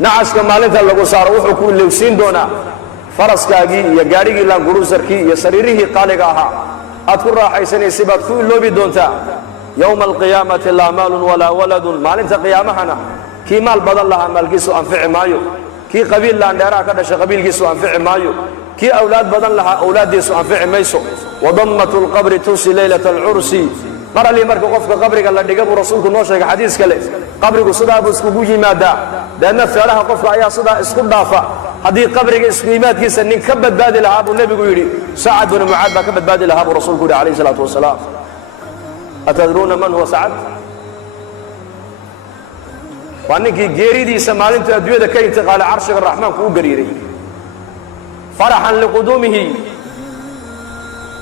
nacaska maalinta lagu saaro wuxuu ku ilowsiin doonaa faraskaagii iyo gaadhigii laanguruusarkii iyo sariirihii qaaliga ahaa aad ku raaxaysanaysay baad ku iloobi doontaa yowma alqiyaamati laa maalun walaa waladun maalinta qiyaamahana kii maal badan lahaa maalkiisu anfici maayo kii qabiil laandheeraha ka dhashay qabiilkiisu anfici maayo kii awlaad badan lahaa awlaaddiisu anfici mayso wadammatu lqabri tunsi leylata alcursi mar allii marka qofka qabriga la dhiga buu rasuulku noo sheegay xadiis kale qabrigu sidaa buu iskugu yimaadaa deedna feelaha qofka ayaa sidaa isku dhaafa haddii qabriga isku yimaadkiisa nin ka badbaadi lahaa buu nebigu yidhi sacad binu mucaad baa ka badbaadi lahaa buu rasuulku yidhi calayhi salaatu wasalaam atadruuna man huwa sacad waa ninkii geeridiisa maalintuu adduunyada ka intiqaalay carshiga raxmaanku u gariiray faraxan liquduumihi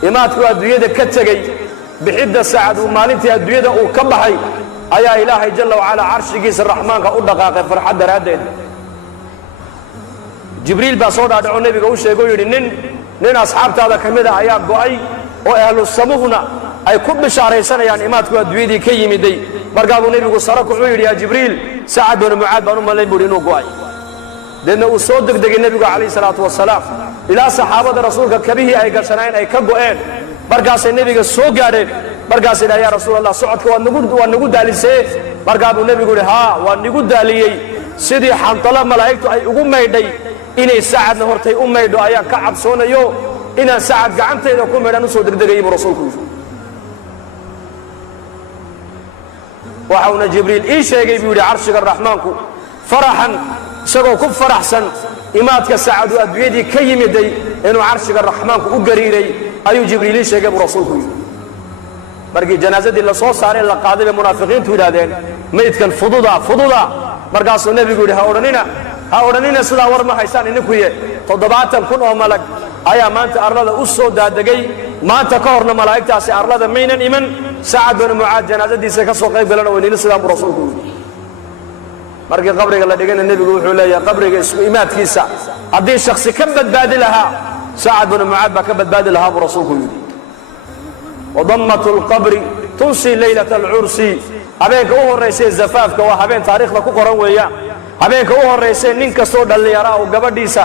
imaadku adduunyada ka tegey bixidda sacad uu maalintii adduunyada uu ka baxay ayaa ilaahay jalla wacalaa carshigiisa raxmaanka u dhaqaaqay farxad daraaddeed jibriil baa soo dhaadhaco nebiga u sheegay oo yidhi nin asxaabtaada ka mid a ayaa go'ay oo ahlu samuhna ay ku bishaaraysanayaan imaadku adduunyadii ka yimiday markaa buu nebigu sara kuxuu yidhi yaa jibriil sacad binu mucaad baan u malayn buu yidhi inuu go'ay deedna uu soo degdegay nebigu calayhi salaatu wasalaam ilaa saxaabada rasuulka kabihii ay gashanayn ay ka go'een markaasay nebiga soo gaadheen markaasay dhaha yaa rasuul allah socodka waa nagu daalisee markaa buu nebigu yidhi haa waa nigu daaliyey sidii xantalo malaa'igtu ay ugu maydhay inay sacadna hortay u maydho ayaan ka cabsoonayo inaan sacad gacantayda ku maydhaan u soo degdegayay buu rasuulku yidhi waxauna jibriil ii sheegay buu yidhi carshiga raxmaanku faraxan isagoo ku faraxsan imaadka sacadu adduunyadii ka yimiday inuu carshiga raxmaanku u gariiray ayuu jibriil ii sheegay buu rasuulku yidhi markii janaasadii la soo saaray la qaaday bay munaafiqiintu yidhaahdeen maydkan fududa markaasuu nebigu yidhi ha odhanina sidaa war ma haysaan idinkuye 70,000 oo malag ayaa maanta arlada u soo daadegay maanta ka horna malaa'igtaasi arlada maynan iman sacad binu mucaad janaasadiisa ka soo qayb galana weynina sidaa buu rasuulku yidhi markii qabriga la dhigana nebigu wuxuu leeyahay qabriga isku imaadkiisa haddii shakhsi ka badbaadi lahaa sacad binu mucaad baa ka badbaadi lahaa buu rasuulku yidhi wadammatu lqabri tunsi leylata alcursi habeenka u horraysay zafaafka waa habeen taariikhda ku qoran weeyaan habeenka u horraysay nin kastoo dhallinyaraa uu gabadhiisa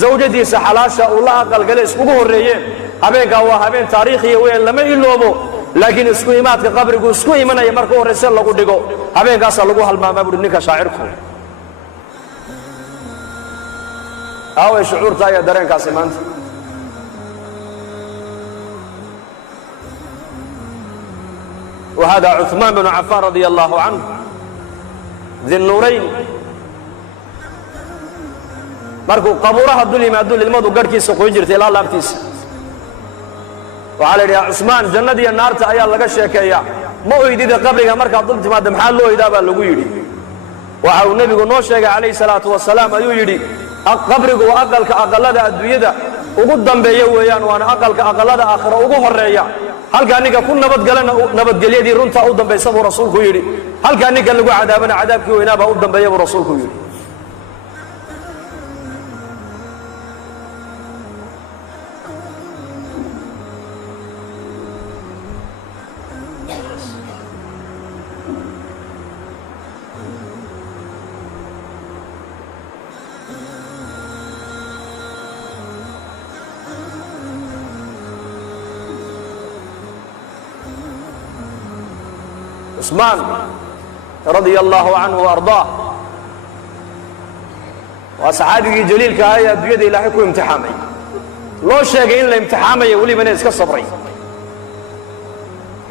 zawjadiisa xalaasha uu la aqalgalay iskugu horreeyeen habeenkaa waa habeen taariikhiya weeyaan lama iloobo laakiin isku imaadka qabrigu isku imanaya marka u horrayse lagu dhigo habeenkaasaa lagu halmaamaa buuhi ninka shaacirku aaway shucuurta ayaa dareenkaasi maanta وهذا عثمان بن عفان رضي الله عنه ذي النورين markuu qabuuraha dul yimaado ilmadu garhkiisa qoyn jirtay ilaa laabtiisa waxaa la yidhi yaa cusmaan jannada iyo naarta ayaa laga sheekeeyaa ma oydida qabriga markaad dul timaadda maxaa loo oydaa baa lagu yidhi waxa uu nebigu noo sheegay calayhi salaatu wasalaam ayuu yidhi qabrigu waa aqalka aqallada adduunyada ugu dambeeya weeyaan waana aqalka aqallada aakhira ugu horreeya halkaa ninka ku nabadgalana nabadgelyadii runtaa u dambaysa buu rasuulku yidhi halkaa ninka lagu cadaabana cadaabkii weynaa baa u dambeeya buu rasuulku yidhi عثمان رضي الله عنه وأرضاه وصحابي جليل كهاية بيد إلهي كو امتحامي لو شيء إن الامتحامي ولي من يسكت صبري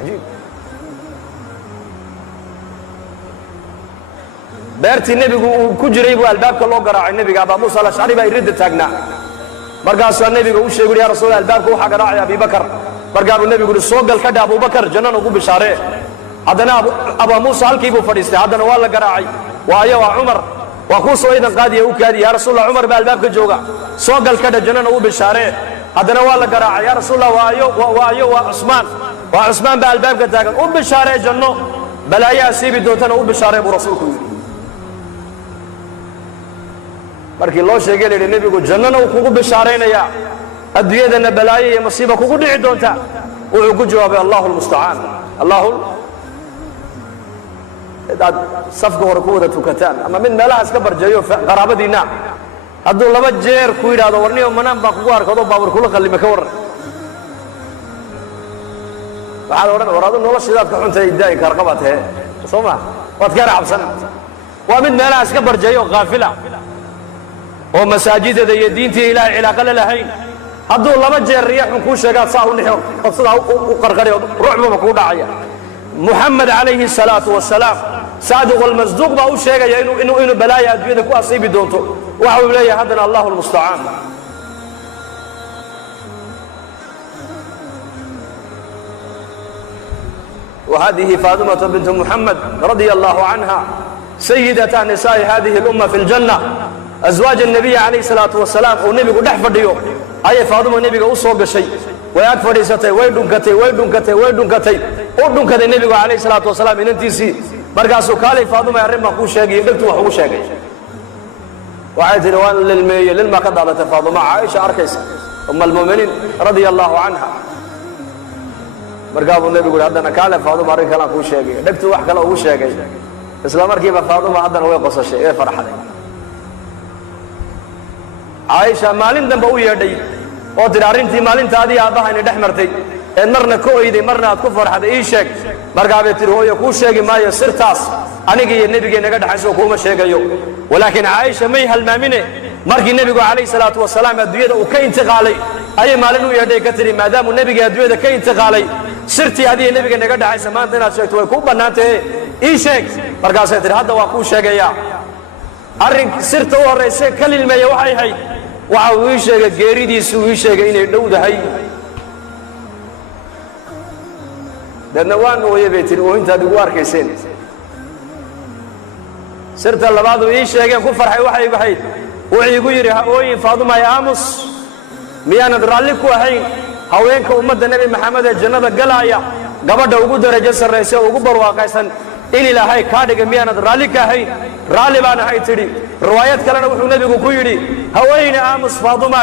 عجيب beertii nebigu uu ku jiray buu albaabka loo garaacay nebiga Abu Musa al-Ash'ari baa irid taagnaa markaasuu nebigu u sheegay yaa rasuul albaabka waxa garaacay Abi Bakar markaasuu nebigu soo gal ka dhaab Abu Bakar jannada ugu bishaaree haddana Abu Musa halkii buu fadhiistay haddana waa la garaacay waayo waa Umar waa ku soo idan qaadiye u kaadi yaa rasuul Umar baa albaabka jooga soo gal ka dhaab jannada ugu bishaaree haddana waa la garaacay yaa rasuul waayo waa Usmaan baa albaabka taagan u bishaaree janno balaayaa siibi doontana u bishaaree buu rasuulku yiri markii loo sheegay leeyahay nabigu jannana uu kugu bishaaraynaya adduunyadana balaayo iyo masiibo kugu dhici doonta wuxuu ku jawaabay Allahu musta'an dad safka hore ku wada tukataan ama mid meelaha iska barjeeyo qaraabadiina hadduu laba jeer ku yidhaahdo warniyo manaan baa kugu arkado baabur kula qallima ka waran waxaad odhan war adu noloshidaad ka xuntay daa'i karqabaad hee soo ma waad ka raacabsan waa mid meelaha iska barjeeyo qaafila oo masaajidada iyo diintii ilaahay cilaaqa la lahayn hadduu laba jeer riixun kuu sheegaad saa u nixo oo sidaa u qarqariyo ruuxbaba kuu dhacaya محمد عليه الصلاة والسلام صادق والمصدوق بقى شيء إنه بلايا أدوية كو أصيب دونته وهو بلايا هذا الله المستعان وهذه فاطمة بنت محمد رضي الله عنها سيدة نساء هذه الأمة في الجنة أزواج النبي عليه الصلاة والسلام والنبي قد احفر ديو أي فاطمة النبي أصوب شيء ويكفر يستي ويدنكتي ويدنكتي ويدنكتي ودنكتي النبي عليه الصلاة والسلام إن انتيسي مركاسو كالي فاطمة يرمى كو شاقي يدكتو وحو شاقي وعيد روان للمية للما قد عدت فاطمة عائشة أركيس أم المؤمنين رضي الله عنها مركابو النبي يقول هذا كالي فاطمة ريك لها كو شاقي يدكتو وحكا له كو شاقي إسلام مركبة فاطمة هذا هو قصة شيء إيه فرح عليك عائشة مالين دنبا ويردي oo diraarintii maalintaadii aabaha inay dhex martay ee marna ku oyday marna aad ku farxaday ii sheeg markaa bay tiri hooyo kuu sheegi maayo sirtaas aniga iyo nebiga naga dhaxayso kuma sheegayo walaakin Aisha may halmaamine markii nebigu calayhi salaatu wasalaam adduunyada uu ka intiqaalay ayay maalin u yeedhay ka tiri maadaama nebiga adduunyada ka intiqaalay sirtii adii nebiga naga dhaxayso maanta inaad sheegto way ku banaantay ii sheeg markaasay tiri hadda waa kuu sheegaya arrin sirta u horeysay kalilmeeyo waxay ahayd waxa uu sheegay geeridiisu uu sheegay inay dhowdahay dadna waan ooyay bay tiri oo intaad ugu arkayseen sirta labaad uu sheegay ku farxay waxay ahayd wuxuu igu yiri ha ooyin Faaduma ya Amus miyaanad raalli ku ahayn haweenka ummadda nabi maxamed ee jannada galaya gabadha ugu darajo sareysa ugu barwaaqaysan in ilaahay ka dhigay miyaanad raalli ka ahayn raalli baan ahay tiri riwaayad kalena wuxuu nabigu ku yiri haweeney Aamus Faaduma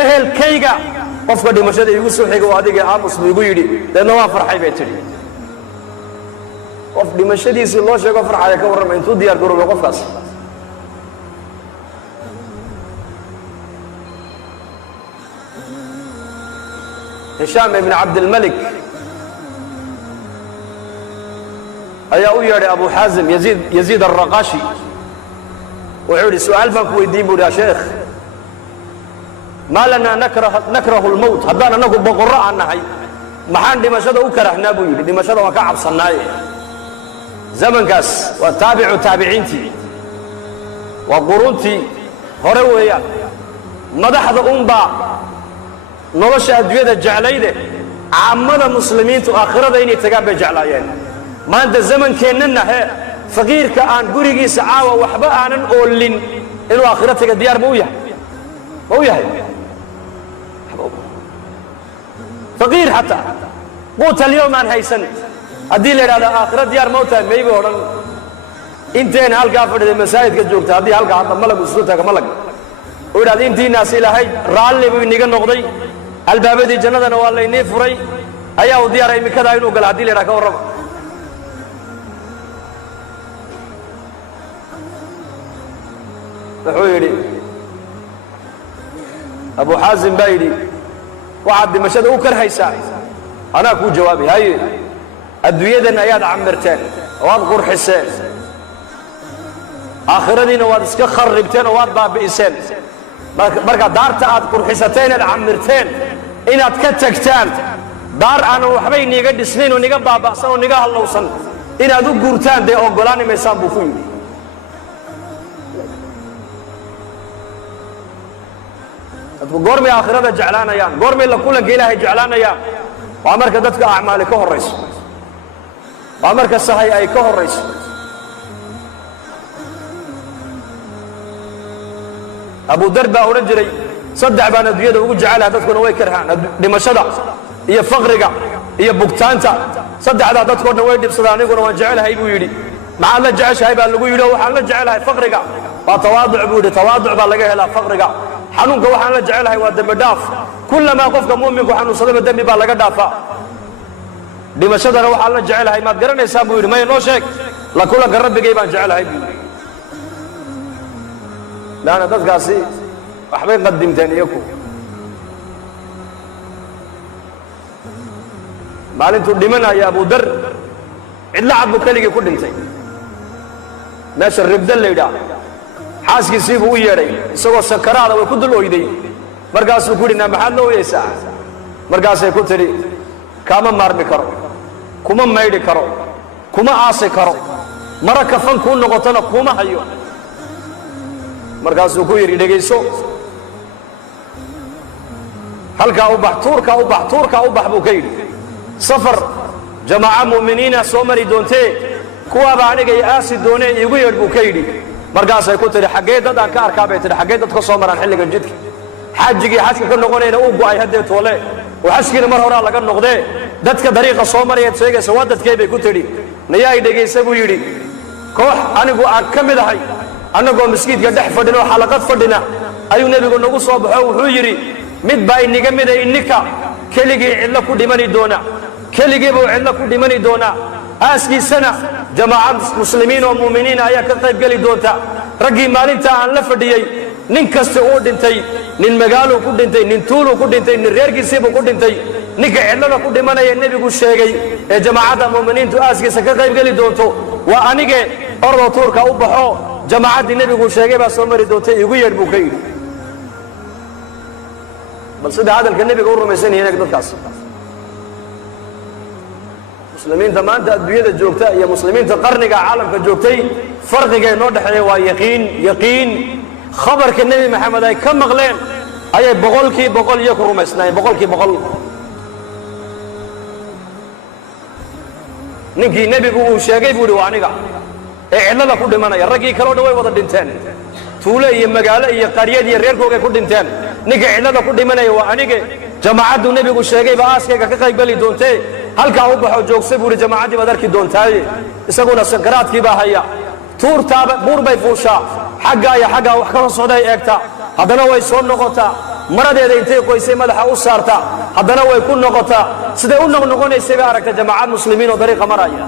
ehelkayga qofka dhimashada igu soo xigay oo adiga Aamus buu igu yiri dadna waa farxay bay tiri qof dhimashadiisa loo sheego farxaya ka warramay intuu diyaar garoobo qofkaas هشام بن عبد الملك أيا ويا أبو حازم يزيد الرقاشي وعودي سؤال بك ويديبوا يا شيخ ما لنا نكره الموت هذانا نقول بقراء عنا هاي ما حان دمشق وكرهنا بوي دمشق وكعب صناعي زمن كاس وتابع تابعينتي وقرونتي هرويا مدحض أمبا nolosha adduunyada jaclayde caamada muslimiintu aakhirada inay tagaan bay jeclaayeen maanta zamankeenna faqiirka aan gurigiisa caawa waxba aanan oolin inuu aakhirada taga diyaar ma u yahay faqiir hatta quuta اليوم aan haysan hadii la yiraahdo aakhirada diyaar ma u tahay maybe oran inteen halka fadhiday masaajidka joogta hadii halka hadda malag soo taga malag oo yiraahdo intiinaas ilaahay raalli buu inaga noqday albaabadii jannadana waa la inii furay ayaa u diyaaray imikada inuu gal hadii la ka warramo wuxuu yiri Abu Hazim baydi waxa dimashada u karhaysaa ana ku jawaabi hay adduunyadan ayaad camirteen waad qurxiseen aakhiradiina waad iska kharibteen oo waad baabi'iseen marka daarta aad qurxisateen aad camirteen inaad ka tagtaan daar aan waxba iniga dhisnayn oo niga baaba'san oo niga halowsan inaad u guurtaan de ogolaanimaysaan buu ku yiri dadku goormay aakhirada jeclaanayaan goormay la kulanka ilaahay jeclaanayaan waa marka dadka acmaali ka horeyso waa marka sahay ay ka horeyso أبو دربة ورجلي صدق بان الدنيا وجود جعلها تذكر نوي كرهان دمشقة هي فقرقة هي بوكتانتا صدق على تذكر نوي بصداني يقولون جعلها يبويلي مع الله جعش هاي بالويلي وحنا جعلها فقرقة وتواضع بود تواضع بالجاه لا فقرقة حنونك وحنا جعلها ودم داف كلما قفك مؤمن وحنا صدق الدم بالجاه دافا دمشقة وحنا جعلها ما تقرن يسابويلي ما ينوشك la kulanka rabbigay baan jecelahay buu laana dadkaasi waxbay qadimteen iyagu maalintuu dhimanaya Abu Dar cidla cad buu keligii ku dhintay meesha ribda leeyda xaaskiisii buu u yeedhay isagoo sakaraada way ku dul ooyday markaasuu ku dhina maxaad loo yeesaa markaasay ku tiri kama maarmi karo kuma maydhi karo kuma aasi karo mara kafan ku noqotana kuma hayo markaasuu ku yiri dhageyso halka u bax tuurka u bax buu ka yiri safar jamaaca muuminiina soo mari doontee kuwa baa aniga aasi doonay igu yeedh buu ka yiri markaasay ku tiri xagee dad aan ka arkaa bay tiri xagee dad ka soo maraan xilliga jidka xajigi xajka ka noqonayna uu go'ay hadee toole وحشكنا مرة هنا لقى النقدة دتك طريقة صومرية تسويق سوادت كيف يكتري نياي دقي سبوا يري كوح أنا جو أكمل هاي أنا جو مسجد قد حفظنا وحلقات فدنا أيو نبي قلنا جو صباح وحجري مد باي نجمد إنك كلجي إلا كل دماني دونا كلجي بو إلا كل دماني دونا أسكي سنة جماعة مسلمين ومؤمنين أيا كتيب قالي دونتا رجي مالين تا عن لفديي ننكست أودنتي nin magaalo ku dhintay nin tuulo ku dhintay nin reerkiisiiba ku dhintay ninka cidlada ku dhimanaya nabigu sheegay ee jamaacada muuminiintu aaskiisa ka qayb gali doonto waa anige ordo tuurka u baxo jamaacadii nabigu sheegay baa soo mari doonta igu yeedh buu ka yiri bal sida hadalka nabiga u rumaysan yahay dadkaas muslimiinta maanta adduunyada joogta iyo muslimiinta qarniga caalamka joogtay farqiga noo dhaxeeya waa yaqiin خبرك النبي محمد أي كم مغلين أي بقول يكرم إسناي بقول نجي نبي بقول شاقي بقول وعنيقا إعلان لك كل منا يرقي كلو دوي وضع دنتين تولا يمجال يقرية يرير كوجا كل دنتين نجي إعلان لك كل منا وعنيقا جماعة النبي بقول شاقي بأسكي كقاي بلي دونتي هل كأوب حجوك سبوري جماعة بدر كي دونتاي يسقون السكرات كي بهايا تور تاب بور بيفوشا حقا وحكا صداي ايغتا hadana way soo noqotaa maradeeda intay qoysay madaxa u saarta hadana way ku noqotaa sidee u noqonaysay ba aragta jamaacad muslimiin oo dariiqa maraya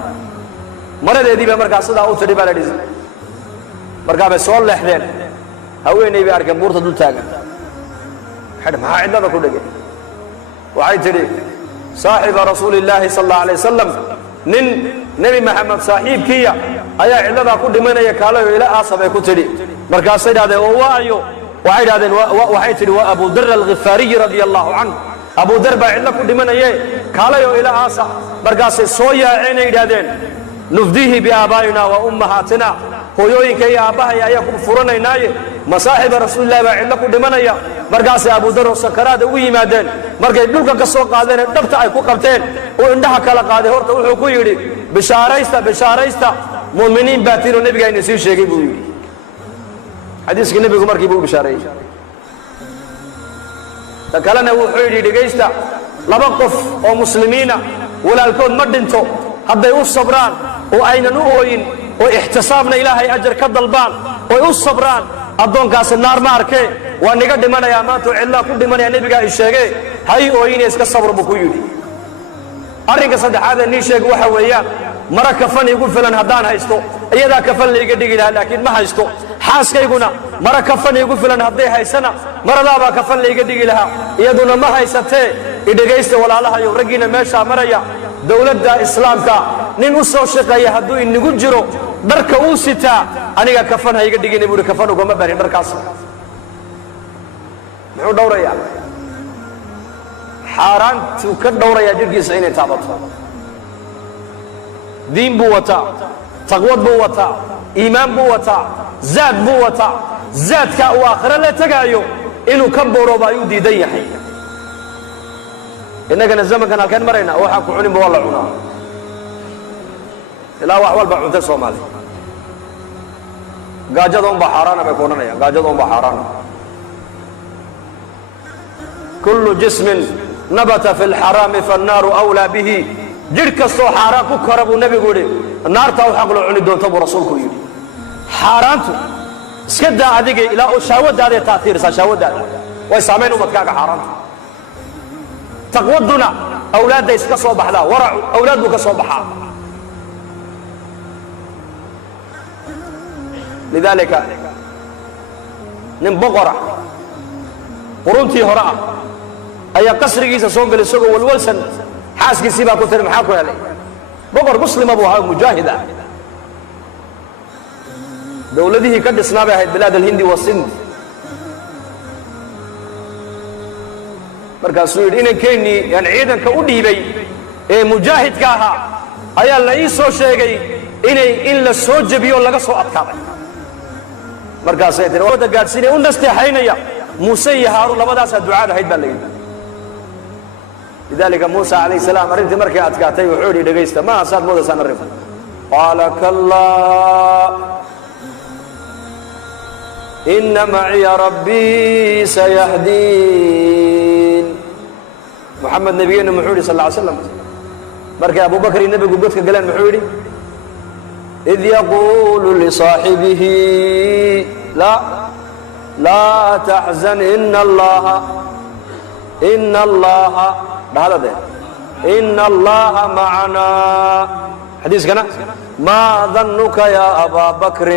maradeedii ba markaa sida u tiri baladis markaa bay soo leexdeen haweenay bay arkeen buurta dul taagan xad ma cidada ku dhigay waxay tiri saaxiba rasuulillaahi sallallahu alayhi wasallam nin nabi maxamed saaxiibkiya ayaa cidada ku dhimanaya kaalayo ila aasabay ku tiri markaasay dhaadeen oo waayo waxay dhaadeen waxay tiri waa Abu Dar al-Ghifari radiyallahu anhu Abu Dar baa cidla ku dhimanaya kaalayo ila aasa markaasay soo yaaceen dhaadeen nufdihi bi abaayina wa ummahatina hooyooyinka iyo aabahay ayaa ku furanaynaaye masaaxiba rasuulullaahi baa cidla ku dhimanaya markaasay Abu Dar oo sakaraad ugu yimaadeen markay dhulka ka soo qaadeen dhabta ay ku qabteen oo indhaha kala qaaday horta wuxuu ku yiri bishaaraysta muuminiin baatino nabiga inuu sii sheegay buu yiri hadiiska nabigu markii buu bishaaray takalana wuxuu yiri dhageysta laba qof oo muslimiina walaalkood ma dhinto hadday u sabraan oo aynan u ooyin oo ihtisaabna ilaahay ajar ka dalbaan oo u sabraan adoonkaas naar ma arkay waa niga dhimanaya maanta cilla ku dhimanaya nabiga ay sheegay hay ooyin iska sabr buu ku yiri arrinka saddexaad ee sheeg waxa weeyaan mara kafan igu filan hadaan haysto iyada kafan liiga dhigi lahaa laakiin ma haysto xaaskayguna mara kafan igu filan haday haysana maradaaba kafan liiga dhigi lahaa iyaduna ma haysatee idageysta walaalaha iyo ragina meesha maraya dawladda islaamka nin u soo shaqeeya haduu inagu jiro dharka uu sitaa aniga kafan hayga dhigin buu kafan uga ma barin dharkaas muxuu dhowraya xaaraantu ka dhowraya jirkiisa inay taabato diin buu wataa taqwad buu wataa iimaan buu wataa zaad buu wataa zaadka uu aakhira la tagaayo inuu ka boorooba ayuu diidan yahay innagana zamankan halkan marayna waxa ku cunin wala cunaa ilaa wax walba cunta Soomaali gaajada un baxarana bay koonanayaan gaajada un baxarana kullu jismin nabata fil haram fan-nar awla bihi jirka soo xaraam ku karabu nabigu yiri naarta uu xaq loo cuni doonto buu rasuulku yiri xaraantu iska daa adiga ilaa oo shaawadaada taatiirsa shaawadaada way saameyn umadkaaga xaraanta taqwaduna awlaada iska soo baxda warac awlaadu ka soo baxaa lidaalika nin boqora quruntii hore ah ayaa qasrigiisa soo galay isagoo walwalsan xaaskiisii baa ku tiri maxaa ku helay boqor muslima buu ahaa mujaahid ah dowladihii ka dhisnaa bay ahayd bilaad alhindi wa sind markaasuu yidhi inankeenii yaan ciidanka u dhiibay ee mujaahidka ahaa ayaa la ii soo sheegay in la soo jebiyo laga soo adkaaday markaasay tiri wada gaadhsiinaya u nasteexaynaya muuse iyo haaruun labadaasaa ducaad ahayd baa la yidhi lidaalika muusa calayhi salaam arrintii markay adkaatay wuxuu yidhi dhegaysta ma asaad moodaysaan arrinku qaala kallaa inna maciya rabbii sayahdiin محمد نبينا محمد صلى الله عليه وسلم مركي أبو بكر النبي قلت قلان محمد إذ يقول لصاحبه لا تحزن إن الله بهذا ده إن الله معنا حديث كنا ما ظنك يا أبا بكر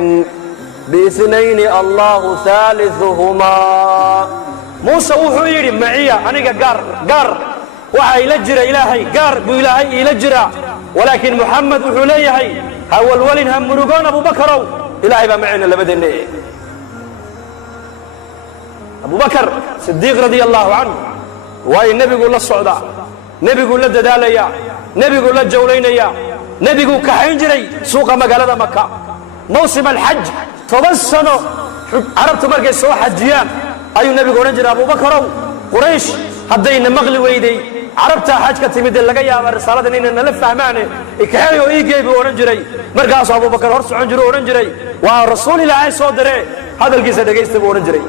باثنين الله ثالثهما موسى وحيري معي أنا قار وحي لجرى إلهي قار بإلهي إلجرى ولكن محمد وحليه هو الولين هم مرقون أبو بكر إلهي بمعنا لبدن أبو بكر صديق رضي الله عنه وهي النبي يقول له الصعداء نبي يقول له دداليا نبي يقول له الجولينيا نبي يقول كحينجري سوق مقالة مكة موسم الحج تبسنوا عربت مركز سوى حجيان أي النبي يقول نجري أبو بكر قريش هدينا مغلي ويدي عربتها حاج كتمد لقيا الرسالة إن نلف فهمانه إكحيو إيجيب ورنجري مرقاس أبو بكر هرس عنجري ورنجري ورسول الله صدره هذا القصة دقيست ورنجري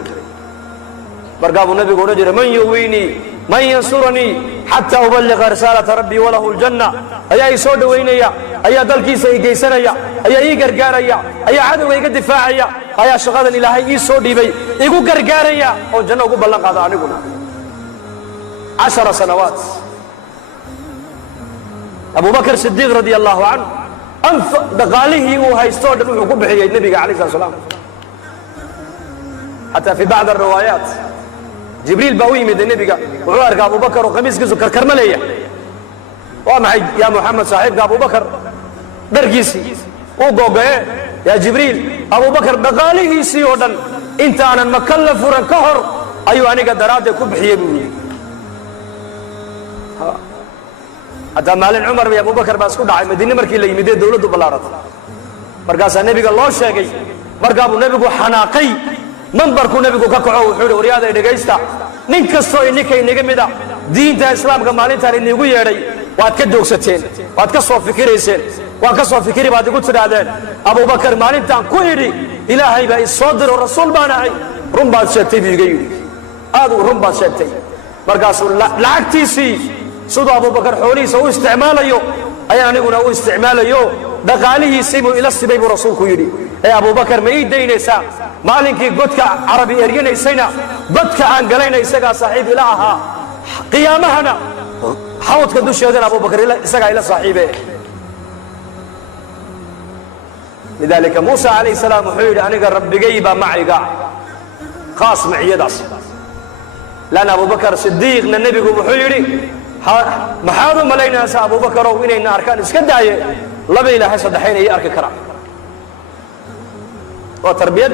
مرقاب النبي ورنجري من يويني من ينصرني حتى أبلغ رسالة ربي وله الجنة أيا يسود وينيا أيا دلكيس يجيسنيا أيا يقرقاريا أيا عدو يقدفاعيا أيا شغال الإلهي يسود بي يقول قرقاريا أو جنة يقول بلغ هذا عنقنا 10 سنوات أبو بكر الصديق رضي الله عنه أنفق دقاله وهيستود وحكم بحي النبي عليه الصلاة والسلام حتى في بعض الروايات جبريل باوي من النبي وعارك أبو بكر وقميص كيسو كرملية ومعي يا محمد صاحبك أبو بكر درقيسي وقوقع يا جبريل أبو بكر دقاله سيودا انت أنا مكلف ورنكهر أيوة أنا قدراتي كب بحي حتى مالين عمر يا أبو بكر باسكو دعي مدينة مركي اللي يمدي دولة بلارت مركاسا النبي قال الله شاقي مركابو النبي حناقي منبركو النبي كاكعو وحولي ورياضة إنيقايستا ننكسو إنيكا إنيقا دين تا إسلام كمالين تاري إنيقو ياري واتكدوك ستين واتكسو فكريسين واتكسو فكري بعد قلت سدادين أبو بكر مالين تان كويري إلهي بأي صدر والرسول باناعي رمبات شاتي بيقايري هذا رمبات شاتي مركاسو لعكتيسي سودو أبو بكر حوليس هو استعماله أي أنا أقول هو استعماله دقاله يسيبه إلى السبيب رسولك يري أي أبو بكر ما يدين يسا مالك قدك عربي أرينا يسينا قدك أنقلينا يسقى صاحب إلهها قيامهنا حوض كدوش يدين أبو بكر يسقى إلى صاحبه لذلك موسى عليه السلام حيد أنا رب جيبا معي قاع خاص معي داس لأن أبو بكر صديق النبي محيري محاضر ملينا سا أبو بكر وإننا أركان إسكنداية لبي إلى حسد حين يأرك كرام وتربية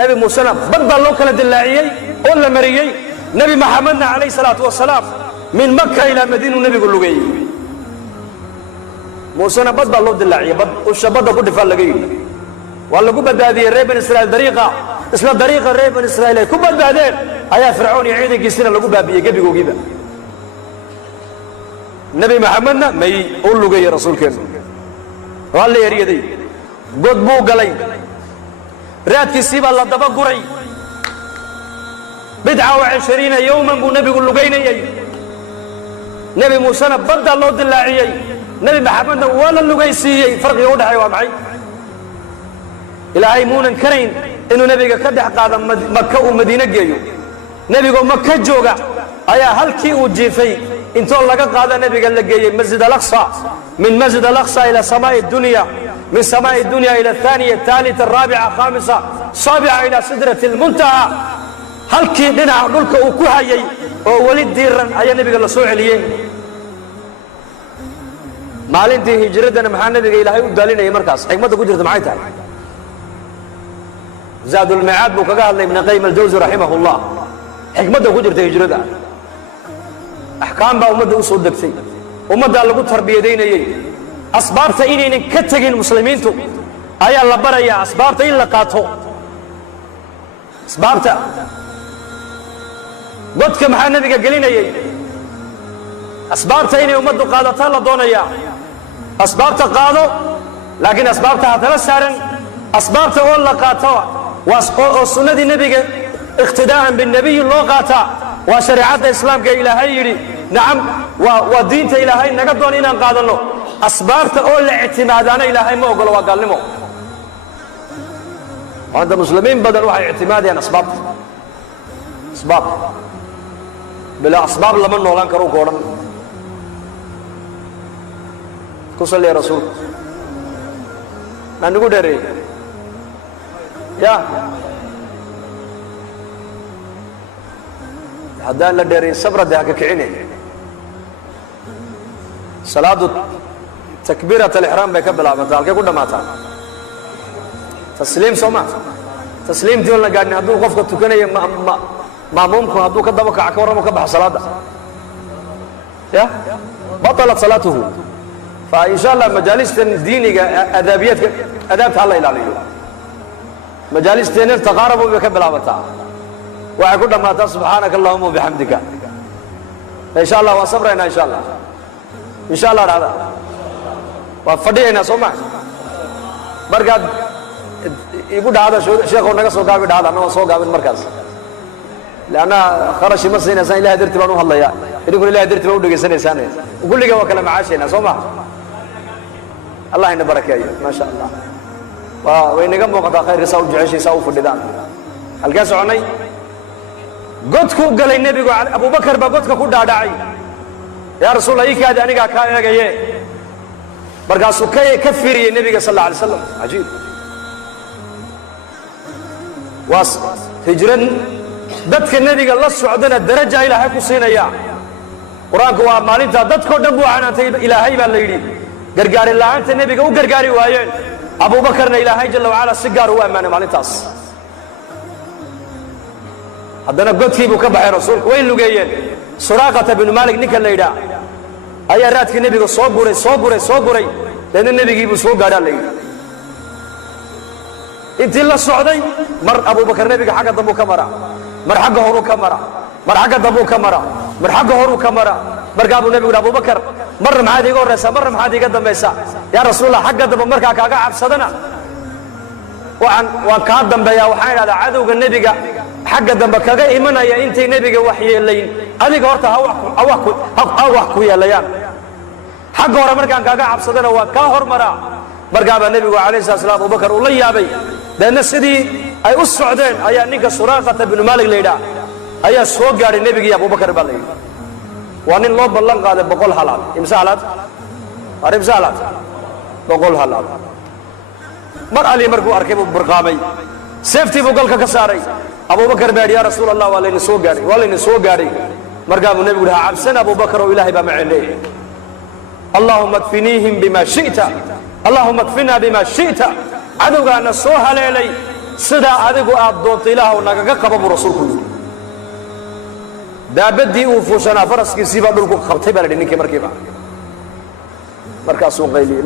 نبي موسى بدل الله كلا دلاعي ولا مريي نبي محمد عليه الصلاة والسلام من مكة إلى مدينة النبي يقول له جاي موسى بدل الله دلاعي والشباب كل فعل جاي والله كبد هذه الريب بن إسرائيل طريقة إسلام طريقة الريب بن إسرائيل كبد بعدين أيا فرعون يعيدك يصير له كبد بيجيبه وجيبه النبي محمد ما يقول له جاي رسول كذا قال لي يريدي قد بو قلي رات كسيب الله دبا قري 29 يوما بو نبي يقول له جاي نبي موسى بدل الله دلاعي نبي محمد ولا له جاي سي فرق يوضح يا معي إلهي مونا كرين إنه نبيك كدح قادم مكة ومدينة جيو نبيك مكة جوجا أيا هل كي وجيفي إنتو الله قاد نبيك اللي جاي مسجد الأقصى من مسجد الأقصى إلى سماء الدنيا من سماء الدنيا إلى الثانية الثالثة الرابعة الخامسة السابعة إلى سدرة المنتهى هل كي لنا نلك وكهي وولد ديرا أي نبي الله سوء عليه maalintii hijradana maxaa nabiga ilaahay u daalinayay markaas xigmada ku jirta maxay tahay zaadul maad buu kaga hadlay ibn qayyim al-jawzi rahimahullah xigmada ku jirta hijrada ahkaam ba ummadda u soo degtay ummadda lagu tarbiyadeynayay asbaabta inaynan ka tagin muslimiintu ayaa la barayaa asbaabta in la qaato asbaabta dadka maxaa nabiga gelinayay asbaabta inay ummaddu qaadataan la doonayaa asbaabta qaado laakiin asbaabta hadala saaran asbaabta oo la qaato waa sunnadii nabiga iqtidaa'an binnabiy loo qaataa waa shariicada islaamka ilaahay yidhi nacam waa diinta ilaahay naga doon inaan qaadano asbaabta oo la ictimaadaana ilaahay ma ogolo waa gaalnimo wanda muslimiin badan waxay ictimaadayaan asbaabta asbaab bila asbaab lama noolaan karo ku odhan كصلي رسول ما نقول دري يا هذا لا دري صبر ده كعينه صلاة تكبيرة الإحرام بكبل عمتها كل ما تعال تسليم سما تسليم دي ولا قاعد نهدو قفك تكني ما ممكن هدو كذا بكع كورة مكبح صلاة يا بطلت صلاته فإن شاء الله مجالس دينية أدبيات أدبت الله إلى عليه مجالس تنين تقاربوا بكبل عمتها وأقول لما سبحانك اللهم وبحمدك إن شاء الله وصبرنا إن شاء الله إن شاء الله هذا وفدينا سمع مركز يقول هذا شيخ ونقص سوقا بيد هذا أنا سوقا بالمركز لأن خرج مسنا سنة لا درت بنو الله يا يقول لا درت بنو دقي سنة وقول لي وكلام معاشنا سمع الله إنه بركة ما شاء الله وين نجم وقت خير يسوي جعش يسوي في الدان الجالس عني قدك قال النبي أبو بكر بقدك كود داعي يا رسول الله يكاد أنا كان جاي برجع سكاي كفر النبي صلى الله عليه وسلم عجيب واس هجرا دتك النبي قال الله سعدنا الدرجة إلى هيك وصينا يا قرآنك ومالين دتك ودبوا عنا إلى هاي بالليل قرقاري الله أنت النبي قو قرقاري وايين أبو بكر إلى هاي جل وعلا سجار هو أمانة مالين تاس هذا قلت فيه بكبح رسول وين لو جايين سراقة بن مالك نك الليلة أي راتك النبي صبري لأن النبي يجيب سوق قال الليل أنت الله السعودي مر أبو بكر النبي حق ضبو كاميرا مر حق هرو كاميرا مر حق ضبو كاميرا مر حق هرو كاميرا مر قابو النبي أبو بكر مر معادي يقول رسا مر معادي قدم بيسا يا رسول الله حق ضبو مركا كاقا عبصدنا وان كادم بيا وحين على عدو النبي حق ضبو كاقا إيمانا يا انتي نبي وحي الليل أذيك هورتا هواكو يا ليان حق هورا مركا كاقا عبصدنا وكاهر مرا مرقاب النبي عليه الصلاة والسلام أبو بكر والله يا بي لأن السدي أي السعودين أي نيك سراقة بن مالك ليدا أي سوق قال النبي يا أبو بكر بالله وأن الله بلغ قال بقول حلال إمسالات عارف إمسالات بقول حلال مر علي مركو أركب برقامي سيفتي بقول كساري أبو بكر بعد يا رسول الله ولا سوق قاري مرقاب النبي يقول عبسنا أبو بكر وإلهي بمعنى اللهم اكفنيهم بما شئت اللهم اكفنا بما شئت عدوغا نسوها ليلي سدا عدوغو أدونت إله ونقاق قبب رسولك دا بدي وفوشنا فرسك سيبا دولكو خبتبا لدينك مركبا مركاسو قيلي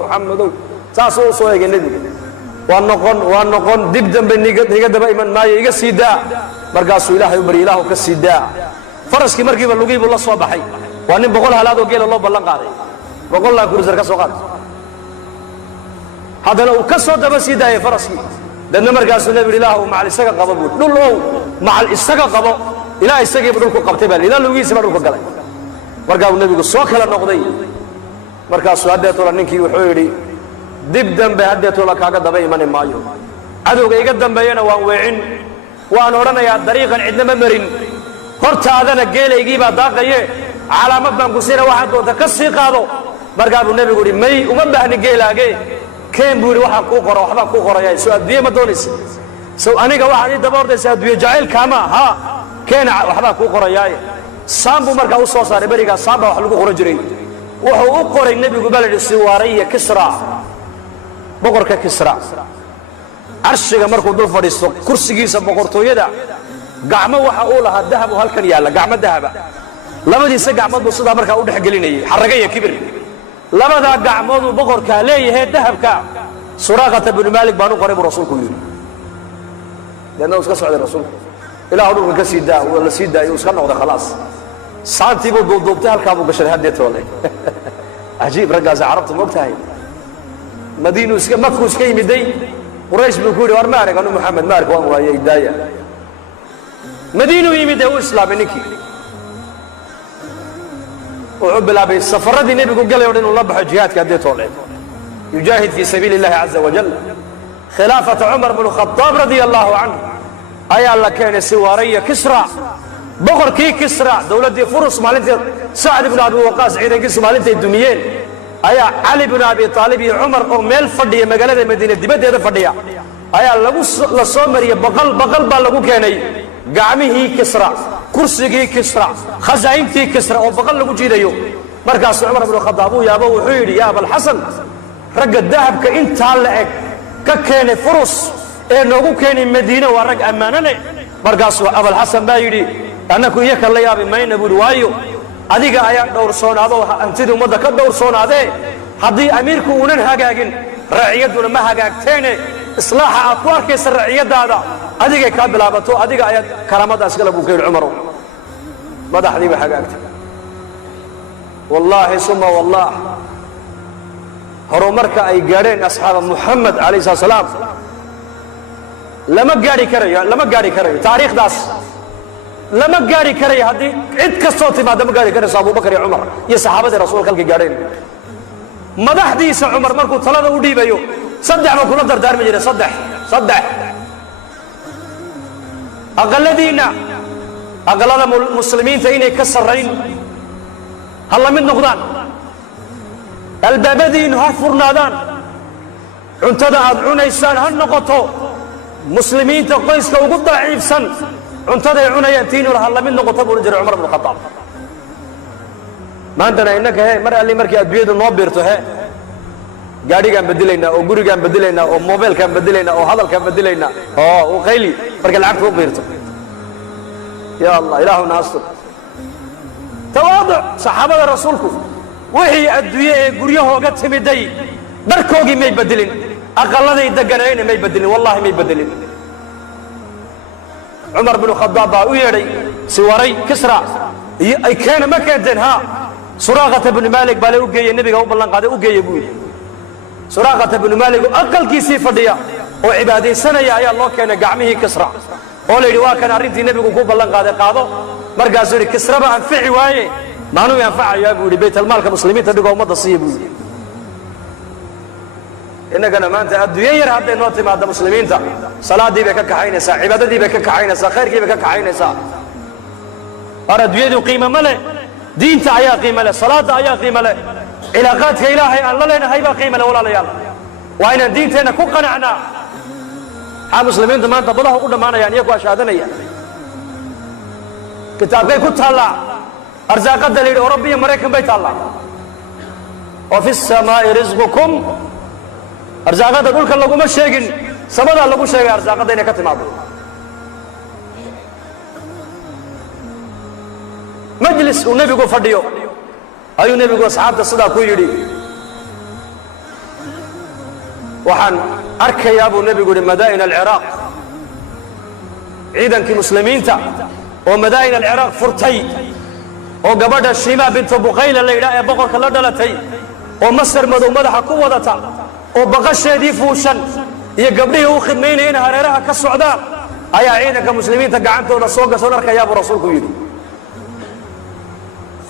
محمدو ساسو سوهيك النبي وانقون دب دنب نيقا دبا إيمان ماي إيقا سيدا مركاسو إله يبري إله كسيدا فرسك مركبا لقيب الله صوابحي وانين بقول هلادو قيل الله بلان قاري بقول الله كورزر كسو قاد هذا لو كسو دبا سيدا فرسكي لأن مركاسو نبي الله مع الإساقة قببود نولو مع الإساقة قبو إله إساقة بدولكو قبتبا إله لوغيسي بدولكو قلي مركاسو النبي سوكلا نقضي مركاسو هديتو لننكي وحويري دب دنبه هديتو لكاقا دبا إيمان مايو عدوك إيقا دنبينا وانوعين وانورانا يا طريقا عندما مرين هرتا هذانا قيل إيقيبا داقايه على مبان قسيرة واحد وتكسي قادو markaa buu nebigu yidhi may uma baahni geelaage keen buu yidhi waxaan kuu qoro waxbaan kuu qorayaa soo adduunye ma doonaysa sow aniga waxaad ii daba ordaysa adduunye jacaylkaama haa keena waxbaan kuu qorayaaye saan buu markaa u soo saaray berigaa saan baa wax lagu qoran jiray wuxuu u qoray nebigu baa la yidhi siwaaraya kisra boqorka kisra carshiga markuu dul fadhiisto kursigiisa boqortooyada gacmo waxa uu lahaa dahab oo halkan yaalla gacmo dahaba labadiisa gacmood buu sidaa markaa u dhex gelinayay xarraga iyo kibir labadaa gacmood uu boqorkaa leeyahay dahabka suraaqata binu maalik baan u qoray buu rasuulku yidhi deedna uu iska socday rasuulku ilaahu dhulka ka sii daa waa la sii daayay uu iska noqday khalaas saantii buu duubduubtay halkaa buu gashaday haddeetoole cajiib raggaasi carabta ma og tahay madiinuu iska makuu iska yimiday quraysh buu ku yidhi war ma arag anu maxamed ma arag waan waaye idaaya madiinuu yimid ee u islaamay ninkii wuxuu bilaabay safaradii nebigu galay o dhan inuu la baxo jihaadka haddee toole yujaahid fii sabiili illahi caza wajal khilaafata cumar bnu khadaab radia allahu canhu ayaa la keenay siwaaraya kisra boqorkii kisra dowladdii furus maalintii sacd ibnu abi waqaas ciidankiisu maalintay dumiyeen ayaa cali bnu abi aalib iyo cumar oo meel fadhiya magaalada madiine dibaddeeda fadhiya ayaa la soo mariyey baqal baa lagu keenay gacmihii kisra kursigii kisra khasaa'intii kisra oo baqal lagu jiidayo markaasuu cumar bnu khadaab uu yaabo wuxuu yidhi yaa abalxasan ragga dahabka intaa la eg ka keenay furus ee noogu keenay madiine waa rag ammaano leh markaasuu abalxasan baa yidhi annaku iyo kan la yaabi mayna buuhi waayo adiga ayaa dhowrsoonaado hantidii ummadda ka dhowrsoonaadee haddii amiirku uunan hagaagin raciyadduna ma hagaagteene islaaxa aad ku arkaysa raciyaddaada adigay kaa bilaabato adiga ayaad karaamadaas kale buu ka yidhi cumarow madaxdiiba hagaagtay wallaahi suma wallaah horumarka ay gaadheen asxaaba muxamed calayhi salatu salaam lama gaadhi karayo taariikhdaas lama gaadhi karayo haddii cid kastoo timaada ma gaadhi karayso abubakar iyo cumar iyo saxaabadii rasuulka halkay gaadheen madaxdiisa cumar markuu talada u dhiibayo saddex buu kula dardaarmi jiray saddex aqallada muslimiinta inay ka sarrayn ha la mid noqdaan albaabadiinu ha furnaadaan cuntada aad cunaysaan ha noqoto muslimiinta qoyska ugu daciifsan cuntaday cunayaan tiinula ha la mid noqoto buu jiray cumar bnu khadaab maantana innaka mar alli markii adduunyadu noo biirto gaadhigaan bedelaynaa oo gurigaan bedelaynaa oo mobeelkaan bedelaynaa oo hadalkaan bedelaynaa oo qayli markay lacagta u biirto ya allah ilaahuna astur tawaaduc saxaabada rasuulku wixii adduunye ee guryahooga timiday dharkoogii may bedelin aqalladay deganayna may bedelin wallahi may bedelin cumar bnu khadaab baa u yeedhay siwaray kisra iyo ay keena ma keenteen suraaqata bnu maalik baa le u geeye nebiga u ballan qaaday u geeye buu yidhi suraaqata bnu maalik oo aqalkiisii fadhiya oo cibaadaysanaya ayaa loo keenay gacmihii kisra oo la yidhi waa kan arrintii nebigu ku ballan qaaday qaado markaasuu yidhi kisraba anfici waaye maanuu anfacayaa buu yidhi baytalmaalka muslimiinta dhigoo ummadda siiya buu yidhi innagana maanta adduunye yar hadday noo timaadda muslimiinta salaadii bay ka kaxaynaysaa cibaadadii bay ka kaxaynaysaa khayrkii bay ka kaxaynaysaa war adduunyadu qiimo ma leh diinta ayaa qiimo leh salaadda ayaa qiimo leh cilaaqaadka ilaahay aan la leenahay baa qiimo leh walaalayaal waa inaan diinteenna ku qanacnaa maxaa muslimiintu maanta badaha u dhammaanayaan iyagu ashaadanaya kitaabkay ku taallaa arsaaqadda la yidhi oroba iyo maraykan bay taallaa wa fi samaa'i risqukum arsaaqadda dhulka laguma sheegin samadaa lagu sheegay arsaaqadda inay ka timaado majlis uu nebigu fadhiyo ayuu nebigu asxaabta sidaa ku yidhi waxaan arkayaa buu nebigu yidhi madaa'in alciraaq ciidankii muslimiinta oo madaa'in alciraaq furtay oo gabadha shiima bintu buqayla la yidhaha ee boqorka la dhalatay oo masar madow madaxa ku wadata oo baqasheedii fuushan iyo gabdhihii u khidmaynaya in hareeraha ka socdaan ayaa ciidanka muslimiinta gacantooda soo gasoon arkayaa buu rasuulku yidhi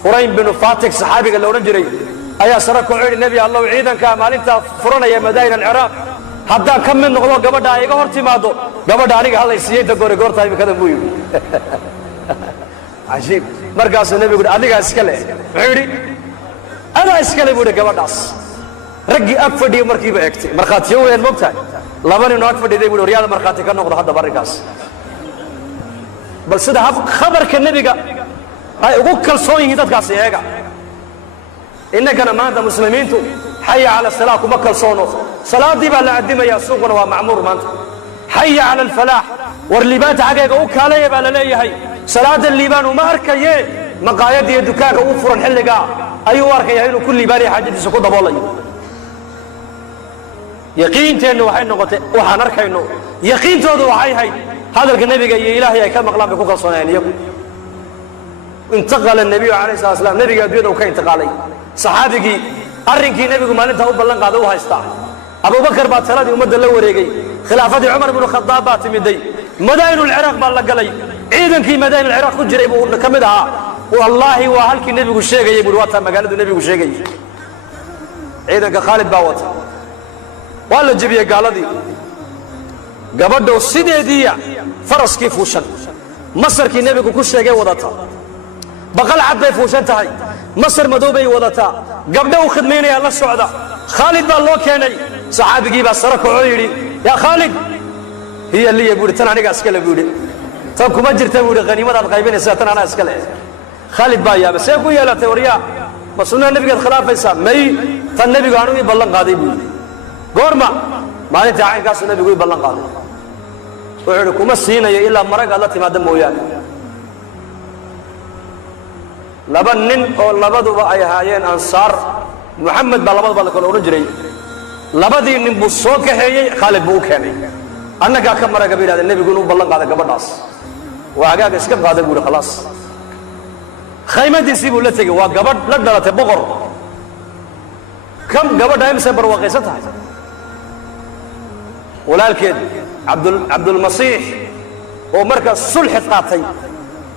furayn binu fatik saxaabiga la odhan jiray ayaa sare ku yidhi nebi allow ciidankaa maalintaa furanaya madaa'in alciraaq haddaan ka mid noqdo gabadha ay iga hor timaado gabadha aniga hallay siiyey dagoore goortaa imikada buu yidhi cajiib markaasuu nebigu yidhi adigaa iska leh muxuu yidhi adaa iskale buu yidhi gabadhaas raggii ag fadhiya markiiba eegtay markhaatiyo weyaan mogtahay laba ninoo ag fadhiday buu waryaada markhaati ka noqdo haddaba arrinkaas bal sida khabarka nebiga ay ugu kalsoon yihiin dadkaasi eega innagana maanta muslimiintu xaya cala salaa kuma kalsoono salaadii baa la addimayaa suuquna waa macmuur maanta xaya cala alfalaax war liibaanta xaggeega u kaalaya baa la leeyahay salaada liibaan uma arkaye maqaayadda iyo dukaanka uu furan xilligaa ayuu u arkayaa inuu ku liibaanaya xaajadiisa ku daboolayo yaqiinteennu waxay noqotay waxaan arkayno yaqiintoodu waxay hayd hadalka nebiga iyo ilaahay ay ka maqlaan bay ku kalsoonayeen iyagu intaqala nebiyu calayhi salatu wasalaam nebiga adduunyada uu ka intiqaalay saxaabigii arrinkii nebigu maalintaa u ballan qaaday u haystaa abubakar baa taladii ummadda la wareegay khilaafadii cumar ibnu khadaab baa timiday madaa'inulciraaq baa la galay ciidankii madaa'inulciraaq ku jiray buu ka mid ahaa wallaahi waa halkii nebigu sheegayay buuhi waa taa magaaladu nebigu sheegayay ciidanka khaalid baa wata waa la jebiyey gaaladii gabadhow sideediiya faraskii fuushan masarkii nebigu ku sheegay wadata baqal cad bay fuushan tahay masar madow bay wadataa gabdho u khidmaynaya la socda khaalid baa loo keenay saxaabigii baa sare kacoo yidhi yaa khaalid hiya liya buu yidhi tan aniga iskale buu yidhi tan kuma jirta buu yidhi haniimadaad qaybinaysaa tan anaa iskale khaalid baa yaabay see ku yeelatay waryaa ma sunnada nebigaad khilaafaysaa may tan nebigu aanu ii ballan qaaday buu yidhi goorma maalintii caynkaasu nebigu ii ballan qaaday wuxuu yidhi kuma siinayo ilaa maragaad la timaadda mooyaane laba nin oo labaduba ay ahaayeen ansaar muxamed baa labaduba la kala odhan jiray labadii nin buu soo kaxeeyey khaalid buu u keenay annagaa ka maraga bay yidhahdeen nebigu inuu ballan qaaday gabadhaas waa agaaga iska qaaday buu yidhi khalaas khaymadiisii buu la tegey waa gabadh la dhalatay boqor kam gabadha imise barwaaqaysan tahay walaalkeed cabdulmasiix oo markaas sulxi qaatay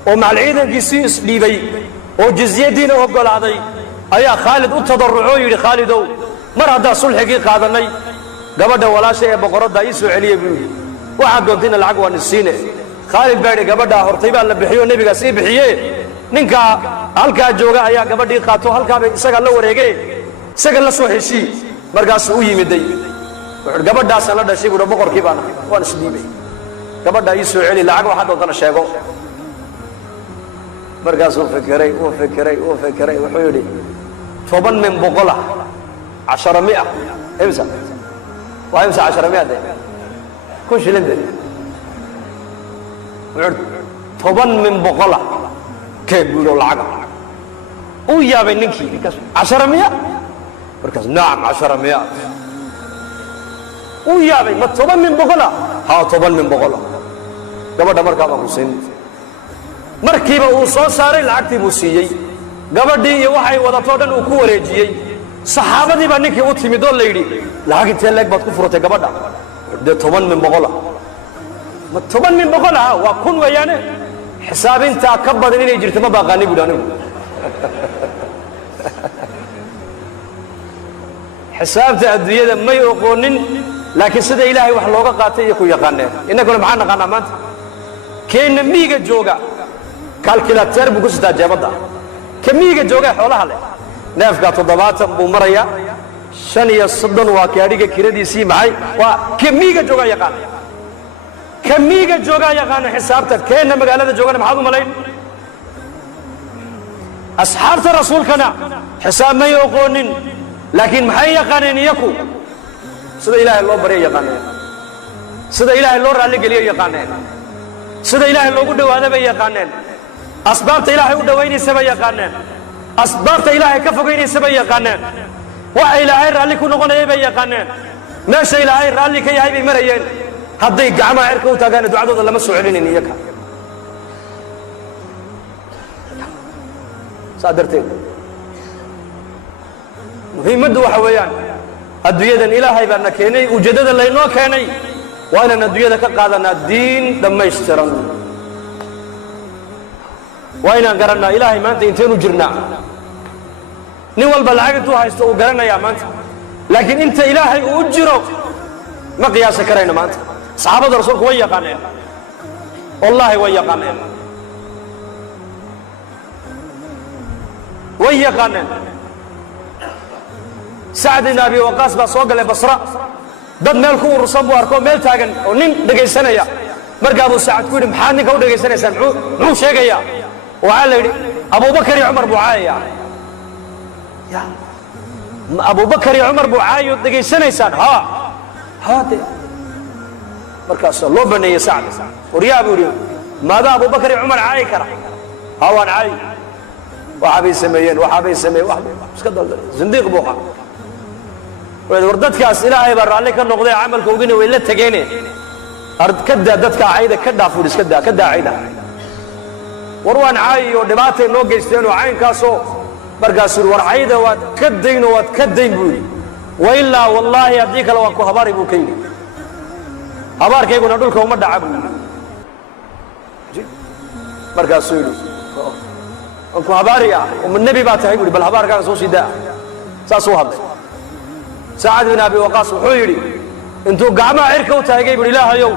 oo macal ciidankiisii isdhiibay oo jizyadiina oggolaaday ayaa khaalid u tadarrucoo yidhi khaalidow mar haddaa sulxigii qaadannay gabadha walaasha ee boqoradda ii soo celiyey buu yidhi waxaad doontayna lacag waa nisiine khaalid baa yidhi gabadhaa hortay baa la bixiyoo nebigaa sii bixiye ninkaa halkaa jooga ayaa gabadhii qaato halkaabay isagaa la wareegee isaga la soo heshii markaasuu u yimiday wuxuu gabadhaasaan la dhashay buuhi boqorkii baan ahay waan isdhiibay gabadhaa ii soo celi lacag waxaa doontana sheego markaasuu fikiray wuxuu yidhi 10 min 100 10 imsa waa imsa 10 de kun shilin de wuxuu 10 min 100 kee buulo lacag uu yaabay ninkii 10 markaas naam 10 uu yaabay ma 10 min 100 ha 10 min 100 gabadha markaa baan ku siin markiiba uu soo saaray lacagtii buu siiyey gabadhii iyo waxay wadatoo dhan uu ku wareejiyey saxaabadii baa ninkii u timid oo la yidhi lacag intee leeg baad ku furatay gabadha dee 10 min 100 ma 10 min 100 ha waa kun weeyaane xisaabintaa ka badan inay jirto ma baaqaani buuhi anigu xisaabta adduunyada may oqoonin laakiin sida ilaahay wax looga qaatay iyo ku yaqaaneen innaguna maxaa naqaanaa maanta keenna miiga jooga kalkulateer buu ku sitaa jeebadda ka miiga jooga xoolaha leh neefka 70 buu maraya 35 waa kaadhiga kiradiisii maxay waa ka miiga jooga yaqaan ka miiga jooga yaqaan xisaabta keenna magaalada joogana maxaad u malayn asxaabta rasuulkana xisaab may oqoonin laakiin maxay yaqaaneen iyaku sida ilaahay loo baryo yaqaaneen sida ilaahay loo raalli geliyo yaqaaneen sida ilaahay loogu dhawaado bay yaqaaneen asbaabta ilaahay u dhawaynaysa bay yaqaaneen asbaabta ilaahay ka fogaynaysa bay yaqaaneen waxa ilaahay raalli ku noqonaya bay yaqaaneen meesha ilaahay raalli ka yahay bay marayeen hadday gacmaha cirka u taagaan ducadooda lama soo celinin iyaka saa darteed muhiimaddu waxa weeyaan adduunyadan ilaahay baa na keenay ujeeddada laynoo keenay waa inaan adduunyada ka qaadanaa diin dhammaystiran waa inaan garannaa ilaahay maanta intaynu jirnaa nin walba lacag intuu haysto uu garanayaa maanta laakiin inta ilaahay uu jiro ma qiyaasi karayno maanta saxaabada rasuulku way yaqaaneen wallaahi way yaqaaneen sacd ibn abi waqaas baa soo galay basra dad meel ku urursan buu arko meel taagan oo nin dhagaysanaya markaa buu sacad ku yidhi maxaad ninka u dhagaysanaysaan muxuu sheegayaa waxaa la yidhi abubakar iyo cumar buu caayaya abubakar iyo cumar buu caayo dhegaysanaysaan de markaasoo loo baneeyey sacd waryaa buu yidhi maadaa abubakar iyo cumar caayi kara waan caayi waxaabay sameeyeen iska daldal zindiiq buu ahaa war dadkaas ilaahay baa raalli ka noqday camalka ogina way la tageene ka daa dadka cayda ka dhaaf buu iska daa ka daa cayda war waan caayi oo dhibaatay noo geysteen oo caynkaasoo markaasuu war cayda waad ka dayn oo waad ka dayn buu yidhi wa ilaa wallaahi haddii kale waan ku habaari buu ka yidhi habaarkayguna dhulka uma dhaca buu yidhi markaasuu yidhi waan ku habaari nebi baa tahay buu yidhi bal habaarkaaga soo sii daa saasuu hadlay sacad bin abi waqaas wuxuu yidhi intuu gacmaha cirka u taagay buu ilaahayow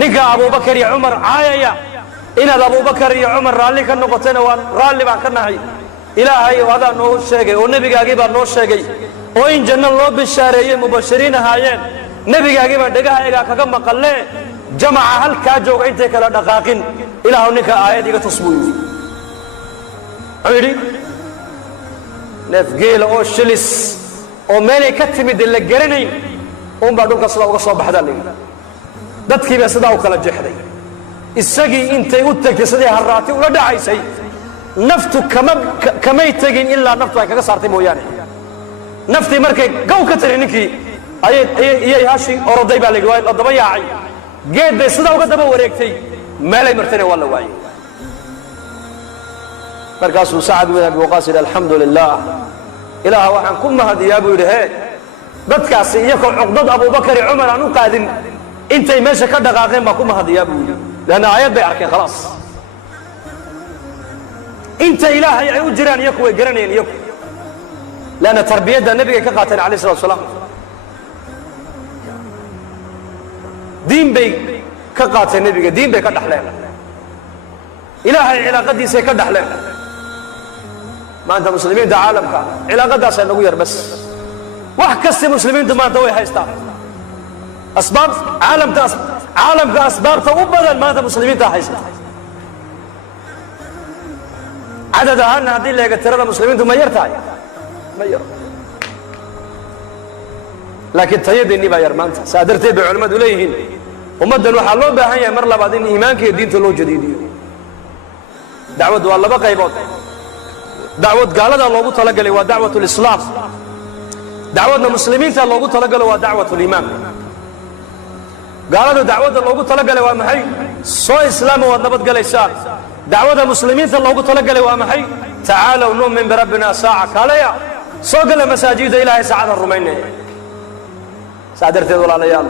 ninka abubakar iyo cumar caayaya inaad abubakar iyo cumar raalli ka noqotayna waan raalli baan ka nahay ilaahay adaa noo sheegay oo nebigaagii baa noo sheegay oo in janno loo bishaareeyey mubashiriin ahaayeen nebigaagii baa dhegahaygaa kaga maqalle jamaca halkaa jooga intay kala dhaqaaqin ilaahu ninka aayad iga tus buu yidhi wuxuu yidhi neef geela oo shilis oo meelay ka timid la garanayn unbaa dhulka sidaa uga soo baxdaa la yidhi dadkiibaa sidaa u kala jeexday isagii intay u tagtay sidii harraati ula dhacaysay naftu kamay tegin ilaa naftu ay kaga saartay mooyaane naftii markay gaw ka tiri ninkii iyay hashii oroday baa la yidhi waa la daba yaacay geed bay sidaa uga daba wareegtay meelay martayna waa la waayey markaasuu sacad bin abi waqaas yidhi alxamdu lilah ilaaha waxaan ku mahadiyaa buu yidhi hee dadkaasi iyakoo cuqdad abubakar iyo cumar aan u qaadin intay meesha ka dhaqaaqeen baa ku mahadiyaa buu yidhi leanna aayad bay arkeen khalaas inta ilaahay ay u jiraan iyaku way garanayeen iyaku leanna tarbiyadda nebigay ka qaateen alayh salatu wasalaam diin bay ka qaateen nebiga diin bay ka dhaxleen ilaahay cilaaqadiisay ka dhaxleen maanta muslimiinta caalamka cilaaqadaasaa nagu yar bas wax kasta muslimiintu maanta way haystaan asbaab caalamka asbaabta u badan maanta muslimiinta haysta cadad ahaanna haddii la eega tirada muslimiintu ma yar tahay ma yar laakiin tayadeennii baa yar maanta saa darteed bay culimmadu leeyihiin ummaddan waxaa loo baahan yahay mar labaad in iimaanka iyo diinta loo jadiidiyo dacwaddu waa laba qaybood dacwad gaalada loogu talagalay waa dacwat lislaam dacwadna muslimiinta loogu talagalo waa dacwat liimaan gaalada dacwadda loogu talagalay waa maxay soo islaama waad nabadgalaysaan dacwada muslimiinta loogu talagalay waa maxay tacaalow nu'min birabbina saaca kaalaya soo gala masaajida ilaahay saacada rumaynaya saa darteed walaalayaal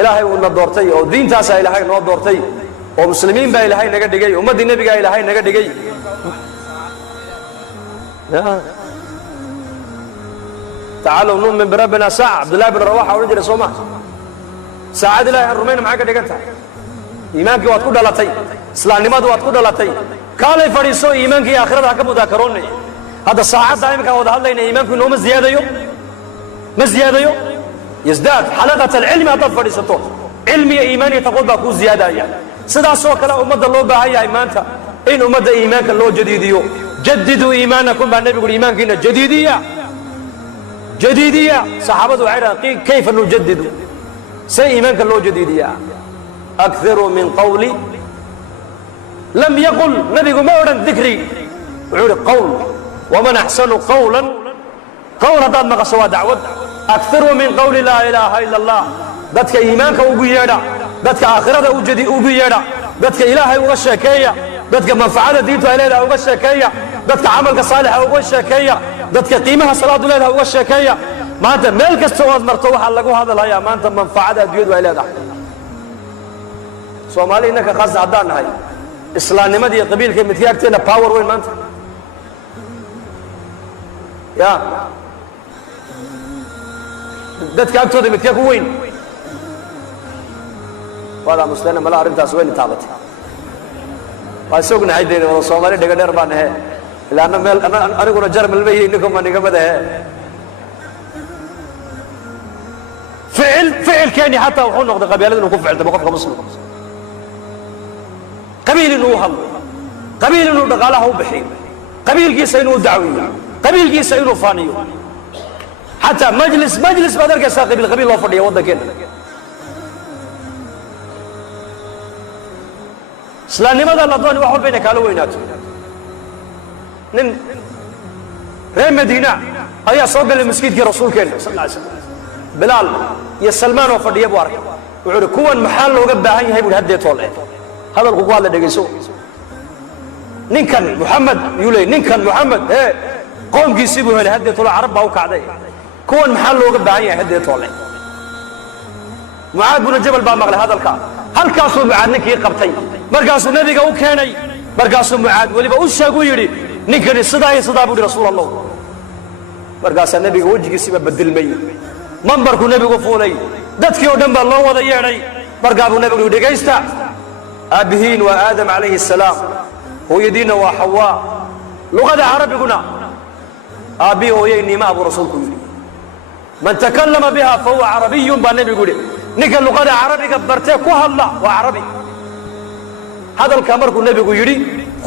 ilaahay uuna doortay oo diintaasaa ilaahay noo doortay oo muslimiin baa ilaahay naga dhigay ummaddii nebigaa ilaahay naga dhigay tacaalow nu'min birabbina saaca cabdullahi bin rawaxa odhan jiray soo maa saacad ilahay aan rumayna maxay ka dhigan tahay iimaankii waad ku dhalatay islaamnimadu waad ku dhalatay kaalay fadhiiso iimaankii aakhirada ha ka mudaakaroonay hadda saacadda iminkaan wada hadlayna iimaanku inooma ziyaadayo ma ziyaadayo yasdaad xalaqat alcilmi haddaad fadhiisato cilmi iyo iimaan iyo taqwad baa kuu ziyaadaya sidaasoo kale ummadda loo baahan yahay maanta in ummadda iimaanka loo jadiidiyo jadiduu iimaanakum baa nebigu uhi iimaankiina jadiidiya saxaabadu waxay dhahaan kayfa nujadidu say iimaanka loo jadiidiyaa akiruu min qawli lam yaqul nabigu ma odhan dikri wuxuu ihi qawl waman axsanu qawlan qawl haddaad maqasho waa dacwad akiruu min qawli laa ilaaha ila allah dadka iimaanka ugu yeedha dadka aakhirada ugu yeedha dadka ilaahay uga sheekeeya dadka manfacada diintu ay leedahay uga sheekeeya dadka camalka saalixa uga sheekeeya dadka qiimaha salaadu leedahay uga sheekeeya maanta meel kasta ood marto waxaa lagu hadalhayaa maanta manfacada adduunyadu ay leedahay soomaali innanka khaasa haddaan nahay islaamnimada iyo qabiilka midka agteenna power weyn maanta ya dadka agtooda midka ku weyn wadaa muslimiina mala arrintaas wayna taabatay waa isognahay dee wada soomaali dhega dheer baan ahe ilaana meel aniguna jarmal ma yihi ninkuma nigamada he فعل كاني حتى وحول نقضي قبيلة إنه كفعل تبقى مسلم قبيل إنه هل قبيل إنه دقاله بحيم قبيل قيس إنه دعوي قبيل قيس إنه فاني حتى مجلس بدر قيسا قبيل الله فرد يوضا كنا سلان لماذا الله دواني وحول بينك على ويناته نن رين مدينة أيها صوب المسجد كي رسول كنا صلى الله عليه وسلم بلال يا سلمان وفرد يبوارك وعلى كون محل وقبع هاي هاي هدي طولي هذا القوال اللي دقيسوه ننكن محمد يولي ننكن محمد ايه قوم قيسيبوا هلي هدي طولي عرب باو كعدي كون محل وقبع هاي هدي طولي معاذ بن جبل بقى مغلي هذا الكعب هل كاسو معاذ نكي قبتي مرقاسو نبي قو كاني مرقاسو معاذ ولي بأوشا قويري ننكن صدا بودي رسول الله مرقاسا نبي وجه قيسيبا بدل مي منبركو نبي قفولي دادكي ودنب الله وضا يعني مرقابو نبي قو دقيستا أبهين وآدم عليه السلام هو يدين وحواء لغة عربي قلنا أبي هو يني ما أبو رسولكم من تكلم بها فهو عربي بالنبي يقول نقل لغة عربي قبرته كوها الله وعربي هذا الكامر كل النبي يقول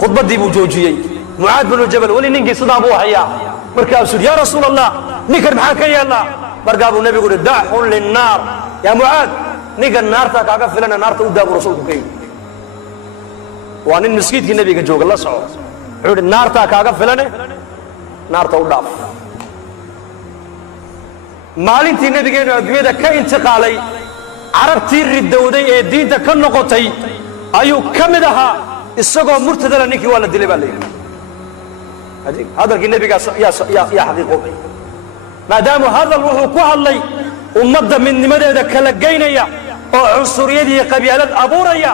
خطبة دي بوجوجي معاذ بن الجبل ولي ننقي صدا أبوها يا مركب سود يا رسول الله نكر معاك يا الله مركب النبي يقول داح للنار يا معاذ نقل النار تاكا فلنا نار تودى أبو رسولكم كي وأن المسجد النبي كجوج الله صعود عود النار تاكا فلنا نار تودى maalintii nabigeenu adduunyada ka intiqaalay carabtii ridowday ee diinta ka noqotay ayuu ka mid ahaa isagoo murtadala ninkii waa la dilay baa leeyahay hadalkii nabiga yaa xaqiiqo maadaama hadal wuxuu ku hadlay ummadda midnimadeeda kala geynaya oo cunsuriyadii qabyaalad abuuraya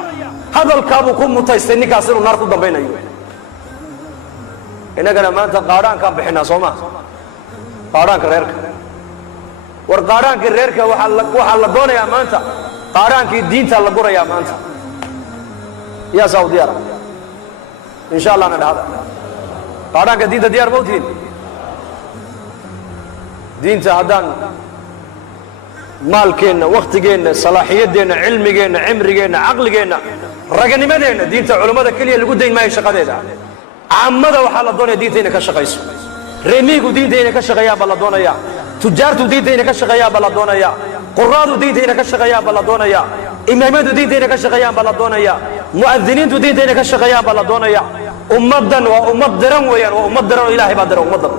hadalkaabuu ku mutaystay ninkaas inuu naar ku dambaynayo inagana maanta qaadhaankaan bixinaa soo maa qaadhaanka reerka war qaaraankii reerka waxaa la doonayaa maanta qaaraankii diinta la gurayaa maanta yaa saudiyara insha allah na dhahda qaaraanka diinta diyaar mawtiin diinta haddaan maalkeenna waktigeenna salaaxiyadeenna cilmigeenna cimrigeenna caqligeenna raganimadeenna diinta culummada keliya lagu dayn maayo shaqadeeda caamada waxaa la doonaya diinta inay ka shaqayso reemihigu diinta inay ka shaqeeyaan baa la doonaya تجارته دينته إنك شقيا بلادونيا قرادو دينته إنك شقيا بلادونيا إمامته دينته إنك شقيا بلادونيا مؤذنين دينته إنك شقيا بلادونيا أمدن وأمدرن ويا وأمدرن إلهي بدر أمدن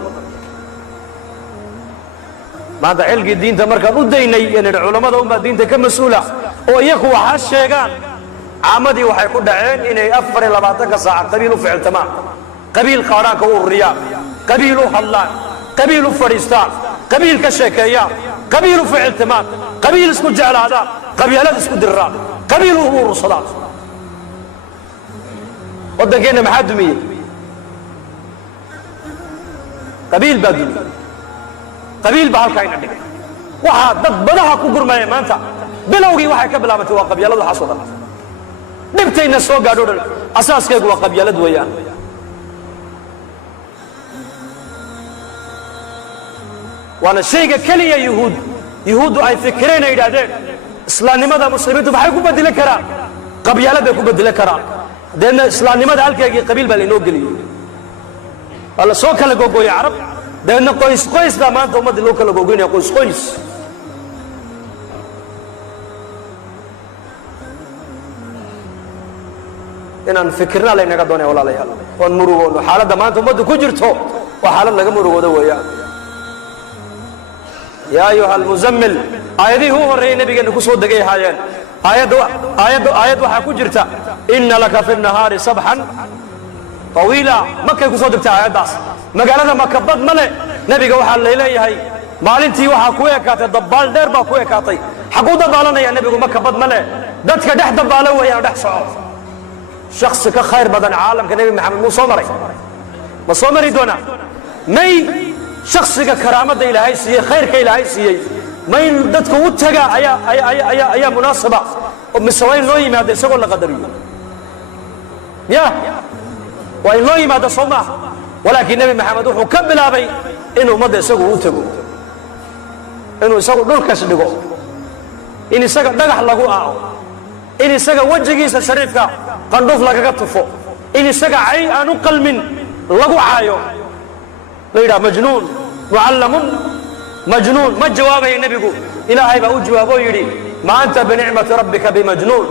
ماذا علق الدين تمركز وديني يعني العلماء هم دينته كمسؤولة ويكوا هالشيغان عمدي وحيكون عين إنه أفر لبعتك ساعة قبيل فعل تمام قبيل قاراك والرياض قبيل حلان قبيل فريستان قبيل كشكايا قبيل فعل تمام قبيل اسكو جعل هذا قبيلات اسكو دران قبيل امور الصلاه ودقينا محدمي قبيل بدوي قبيل بهالكاين عندك waxaa dad badaha ku gurmaya maanta bilowgii waxay ka bilaabatay waa qabyaalada xasada dhibtayna soo gaadho dhan asaaskeedu waa qabyaalad weeyaan وانا شيء كلية يهود أي فكرين يدادين إسلام لماذا مسلمين تبحي كو بدل كران قبيلة بكو بدل كران لأن إسلام لماذا هلك قبيل بالإنو قلي الله سوك لقوقو يا عرب لأن قويس دا ما أنت أمد لوك لقوقين يا قويس إنان فكرنا لأنك دوني ولا ليها ونمروا حالة دا ما أنت أمد كجرتو وحالة لك مروا دو ويا يا أيها المزمل آيدي هو الرئي نبي قال نكسو دقي هايان آيات وحاكو جرتا إن لك في النهار صبحا طويلة مكة يكسو دقتا آيات داس مقالنا مكبض ملي نبي قال وحا الليلة هاي مالنتي وحاكو يكاتي دبال دير باكو يكاتي حقو دبالنا يا نبي قال مكبض ملي دادك دح دبالة ويا دح صعود شخص كخير بدن عالم كنبي محمد مصومري دونا مي شخصك كرامة إلهي سيئ خيرك إلهي سيئ ما ينددك وتجا أيا مناسبة ومسوين نوي ما هذا سوى القدري يا وإن نوي ما هذا صومه ولكن النبي محمد هو كمل أبي إنه ما هذا سوى وتجو إنه سوى دول كسبه in isaga dhagax lagu aaco, in isaga wajigiisa shariifka qandhuuf lagaga tufo, in isaga cay aan u qalmin lagu caayo la yidhaha majnuun mucallamun majnuun. ma jawaabaya nebigu, ilaahay baa u jawaaboo yidhi ma anta binicmati rabbika bimajnuun.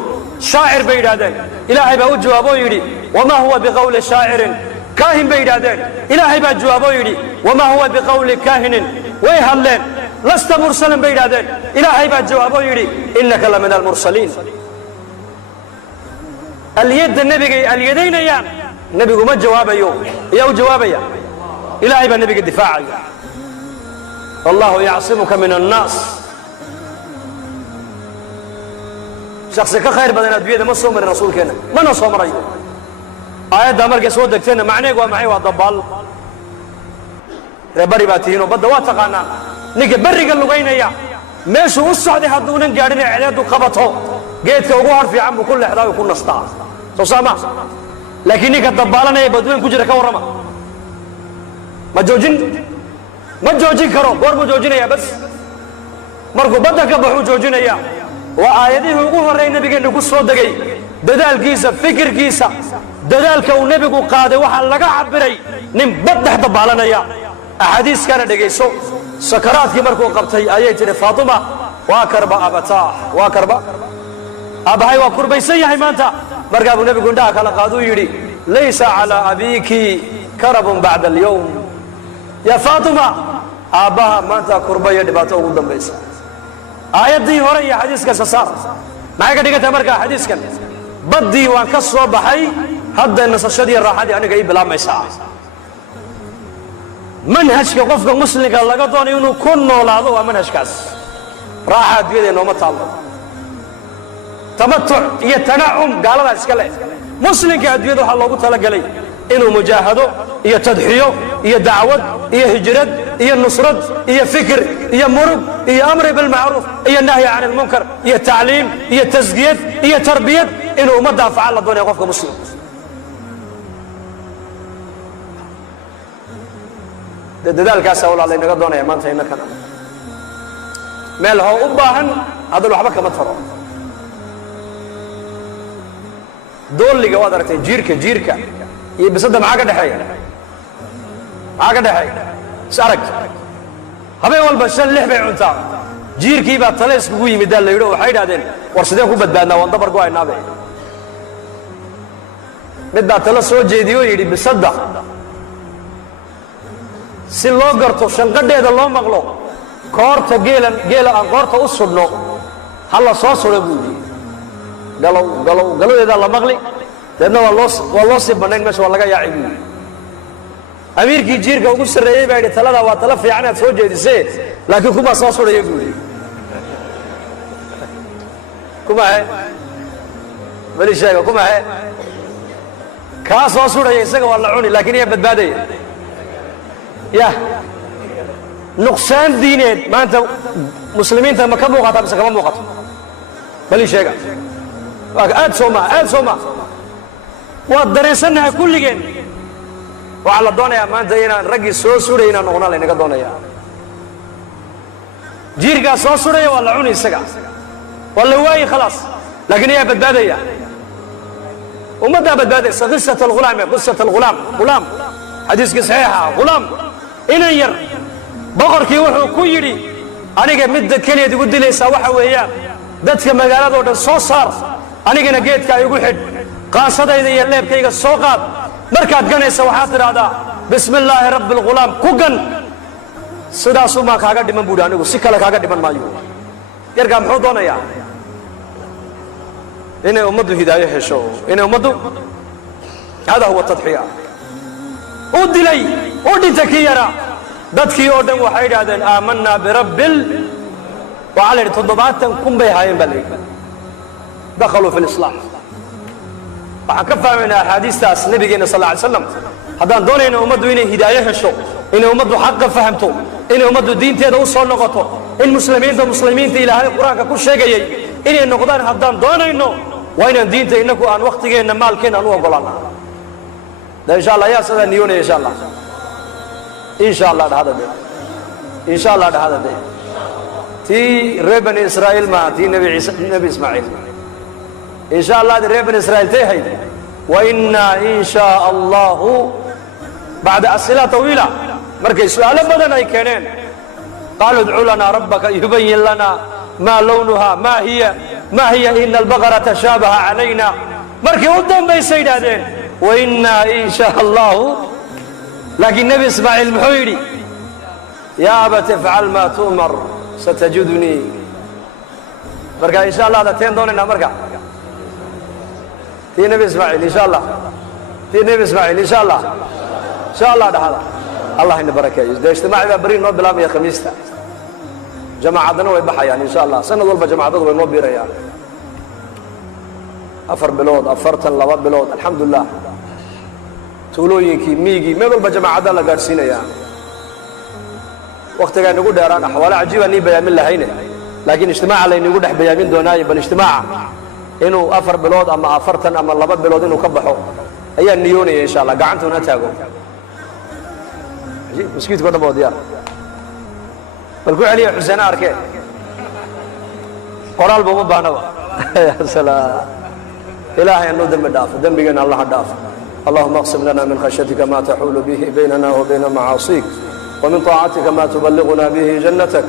shaacir bay yidhahdeen, ilaahay baa u jawaaboo yidhi wamaa huwa biqawli shaacirin. kaahin bay yidhahdeen, ilaahay baa jawaaboo yidhi wamaa huwa biqawli kaahinin. way hadleen, lasta mursalan bay yidhahdeen, ilaahay baa jawaaboo yidhi innaka la min almursaliin. alyadda nebigay alyadaynayaan, nebigu ma jawaabayo, yaa u jawaabaya, ilaahay baa nebiga difaacaya. wallahu yacsimuka min annaas. shaksi ka khayr badan adduunyada ma soo marin rasuulkeenna, mana soo marayo. aayaddaa markay soo degteenna macnaheegu waa maxay? waa dabaal. reer bari baa tihiinoo badda waa taqaanaa. ninka berriga lugaynaya meeshuu u socday hadduunan gaadhin ee cedeedu qabato geedka ugu har fiican buu ku leexdaa oo ku nastaa, soo saama. laakiin ninka dabaalanaya badweyn ku jira ka warrama, ma joojin karo. goor buu joojinayaa? bas markuu badda ka baxuu joojinayaa. waa aayadihii ugu horreey nebigeenna ku soo degay. dadaalkiisa, fikirkiisa, dadaalka uu nebigu qaaday waxaa laga cabiray nin bad dhex dabaalanaya. axaadiiskana dhegayso. sakaraadkii markuu qabtay ayay tidhi faatima waa karba abataah, waa karba aabbahay waa kurbaysan yahay maanta. markaa buu nebigu indhaha kala qaaduu yidhi laysa calaa abiiki karabun bacda alyowm. yaa faatima, aabbaha maanta kurba iyo dhibaato ugu dambaysa. aayaddii hore iyo xadiiska sasaar maxay ka dhigan tahay markaa xadiiskan? baddii waan ka soo baxay, hadda nasashadii raaxadii aniga ii bilaabmaysaa. manhajka qofka muslimka laga doonayo inuu ku noolaado waa manhajkaas. raaxa adduunyada nooma taallo. tamatuc iyo tanacum gaaladaa iska leh. muslimka adduunyada waxaa loogu talagelay inuu mujaahado iyo tadxiyo iyo dacwad iyo hijrad iyo nusrad iyo fikir iyo murug iyo amri bilmacruuf iyo nahyi can ilmunkar iyo tacliim iyo tasgiyad iyo tarbiyad inuu ummadda anfaca la doonaya qofka muslim. dadaalkaasaa walaa laynaga doonaya maanta innakana. meel hoo u baahan haddana waxba kama taro. doolliga waad aragtay, jiirka iyo bisadda maxaa ka dhexeeya? is arag. habeen walba 5-6 bay cuntaa. jiirkii baa tale iskugu yimidaa la yidhi oo waxay idhahdeen war sideen ku badbaadnaa, waan dabar go'aynaabe. mid baa tale soo jeediyoo yidhi bisadda si loo garto shanqadheeda loo maqlo koorta geela aan koorta u sudhno ha la soo sudho buu yidhi. galodeedaa la maqli, deedna waa loo sii bannayn, meesha waa laga yaaci buu yidhi. amiirkii jiirka ugu sarreeyey baa yidhi taladaa waa tala fiican aad soo jeedisee, laakiin kumaa soo sudhaya buu yidhi. kumahe beli sheega, kumahe kaa soo sudhaya isaga waa la cuni, laakiin iyaa badbaadaya. yah nuqsaan diineed maanta muslimiinta ma ka muuqata mise kama muuqato? bali sheega. aad soo maa waa dareensannahay kulligeen. waxaa la doonayaa maanta inaan raggii soo sudhay inaan noqona laynaga doonaya. jiirkaa soo sudhaya waa la cuni isaga, waa la waayi khalaas, laakiin ayaa badbaadaya. ummaddaa badbaadaysa. qisat alghulaam xadiiskii saxiixa ghulaam inan yar boqorkii wuxuu ku yidhi aniga midda keliyaad igu dilaysaa waxa weeyaan dadka magaaladoo dhan soo saar, anigana geedkaa igu xidh, qaansadayda iyo leebkayga soo qaad. markaad ganaysa waxaad tidhaahdaa bismi illaahi rabbi alghulaam ku gan. sidaasumaa kaaga dhiman buuhi, anigu si kale kaaga dhiman maayo. yarkaa muxuu doonayaa? inay ummaddu hidaayo hesho, inay ummaddu hada huwa tadxiya. u dilay u dhinta kii yaraa. dadkii oo dhan waxay idhaahdeen aamanaa birabbil. waxaa la yidhi 70,000 bay ahaayeen baa la yidhi dakhaluu fi lislaam. waxaan ka fahmaynaa axaadiistaas nabigeenna sal alla alay slam. haddaan doonayna ummaddu inay hidaayo hesho, inay ummaddu xaqa fahamto, inay ummaddu diinteeda u soo noqoto, in muslimiinta ilaahay qur-aanka ku sheegayay inay noqdaan haddaan doonayno, waa inaan diinta innagu aan wakhtigeenna maalkeenna aan u oggolaana. insha allah ayaa sidaa niyoonaya. insha allah dhahada de تي رير بني إسرائيل ما تي نبي إسماعيل إن شاء الله رير بني إسرائيل تهي وإنا إن شاء الله بعد أسئلة طويلة مركي سؤال بدنا يكنين قالوا ادعوا لنا ربك يبين لنا ما لونها ما هي إن البقرة تشابه علينا مركي قدام بي سيدادين وإنا إن شاء الله لكن نبي إسماعيل محيري يا أبت افعل ما تؤمر ستجدني مركا إن شاء الله دتين دوننا مركا تي نبي إسماعيل إن شاء الله تي نبي إسماعيل إن شاء الله ده هذا الله إن بركة ده اجتماع برين نوب بلا يا خميستا جماعتنا ويبحى يعني إن شاء الله سنة ضرب جماعتنا ونوب بيريان أفر بلود أفرتن لواد بلود الحمد لله تولوينكي ميجي ما ضرب جماعتنا لقارسين يعني وقت كان نقول داران أحوال عجيبة ني بيامين لهينه لكن اجتماع على نقول دح بيامين دوناي بالاجتماع إنه أفر بلود أما أفرتن أما لواد بلود إنه كبحوا هي النيوني إن شاء الله قعنتوا نتاجو مسكيت كذا بوديا بلقوا عليه حسين أركين قرال بوم بانوا يا سلام إلهي أنو دم داف دم بيجنا الله داف اللهم اقسم لنا من خشيتك ما تحول به بيننا وبين معاصيك ومن طاعتك ما تبلغنا به جنتك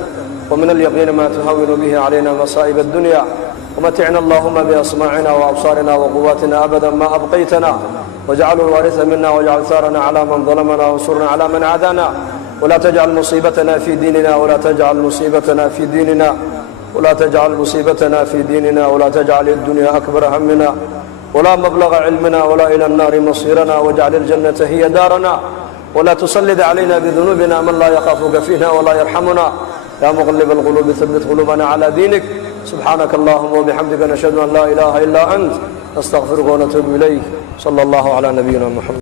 ومن اليقين ما تهون به علينا مصائب الدنيا ومتعنا اللهم بأسماعنا وأبصارنا وقواتنا أبدا ما أبقيتنا واجعله الوارث منا واجعل ثارنا على من ظلمنا وانصرنا على من عادانا ولا تجعل مصيبتنا في ديننا ولا تجعل مصيبتنا في ديننا ولا تجعل مصيبتنا في ديننا ولا تجعل الدنيا أكبر همنا ولا مبلغ علمنا ولا إلى النار مصيرنا واجعل الجنة هي دارنا ولا تسلط علينا بذنوبنا من لا يخافك فينا ولا يرحمنا يا مغلب القلوب ثبت قلوبنا على دينك سبحانك اللهم وبحمدك نشهد أن لا إله إلا أنت نستغفرك ونتوب إليك صلى الله على نبينا محمد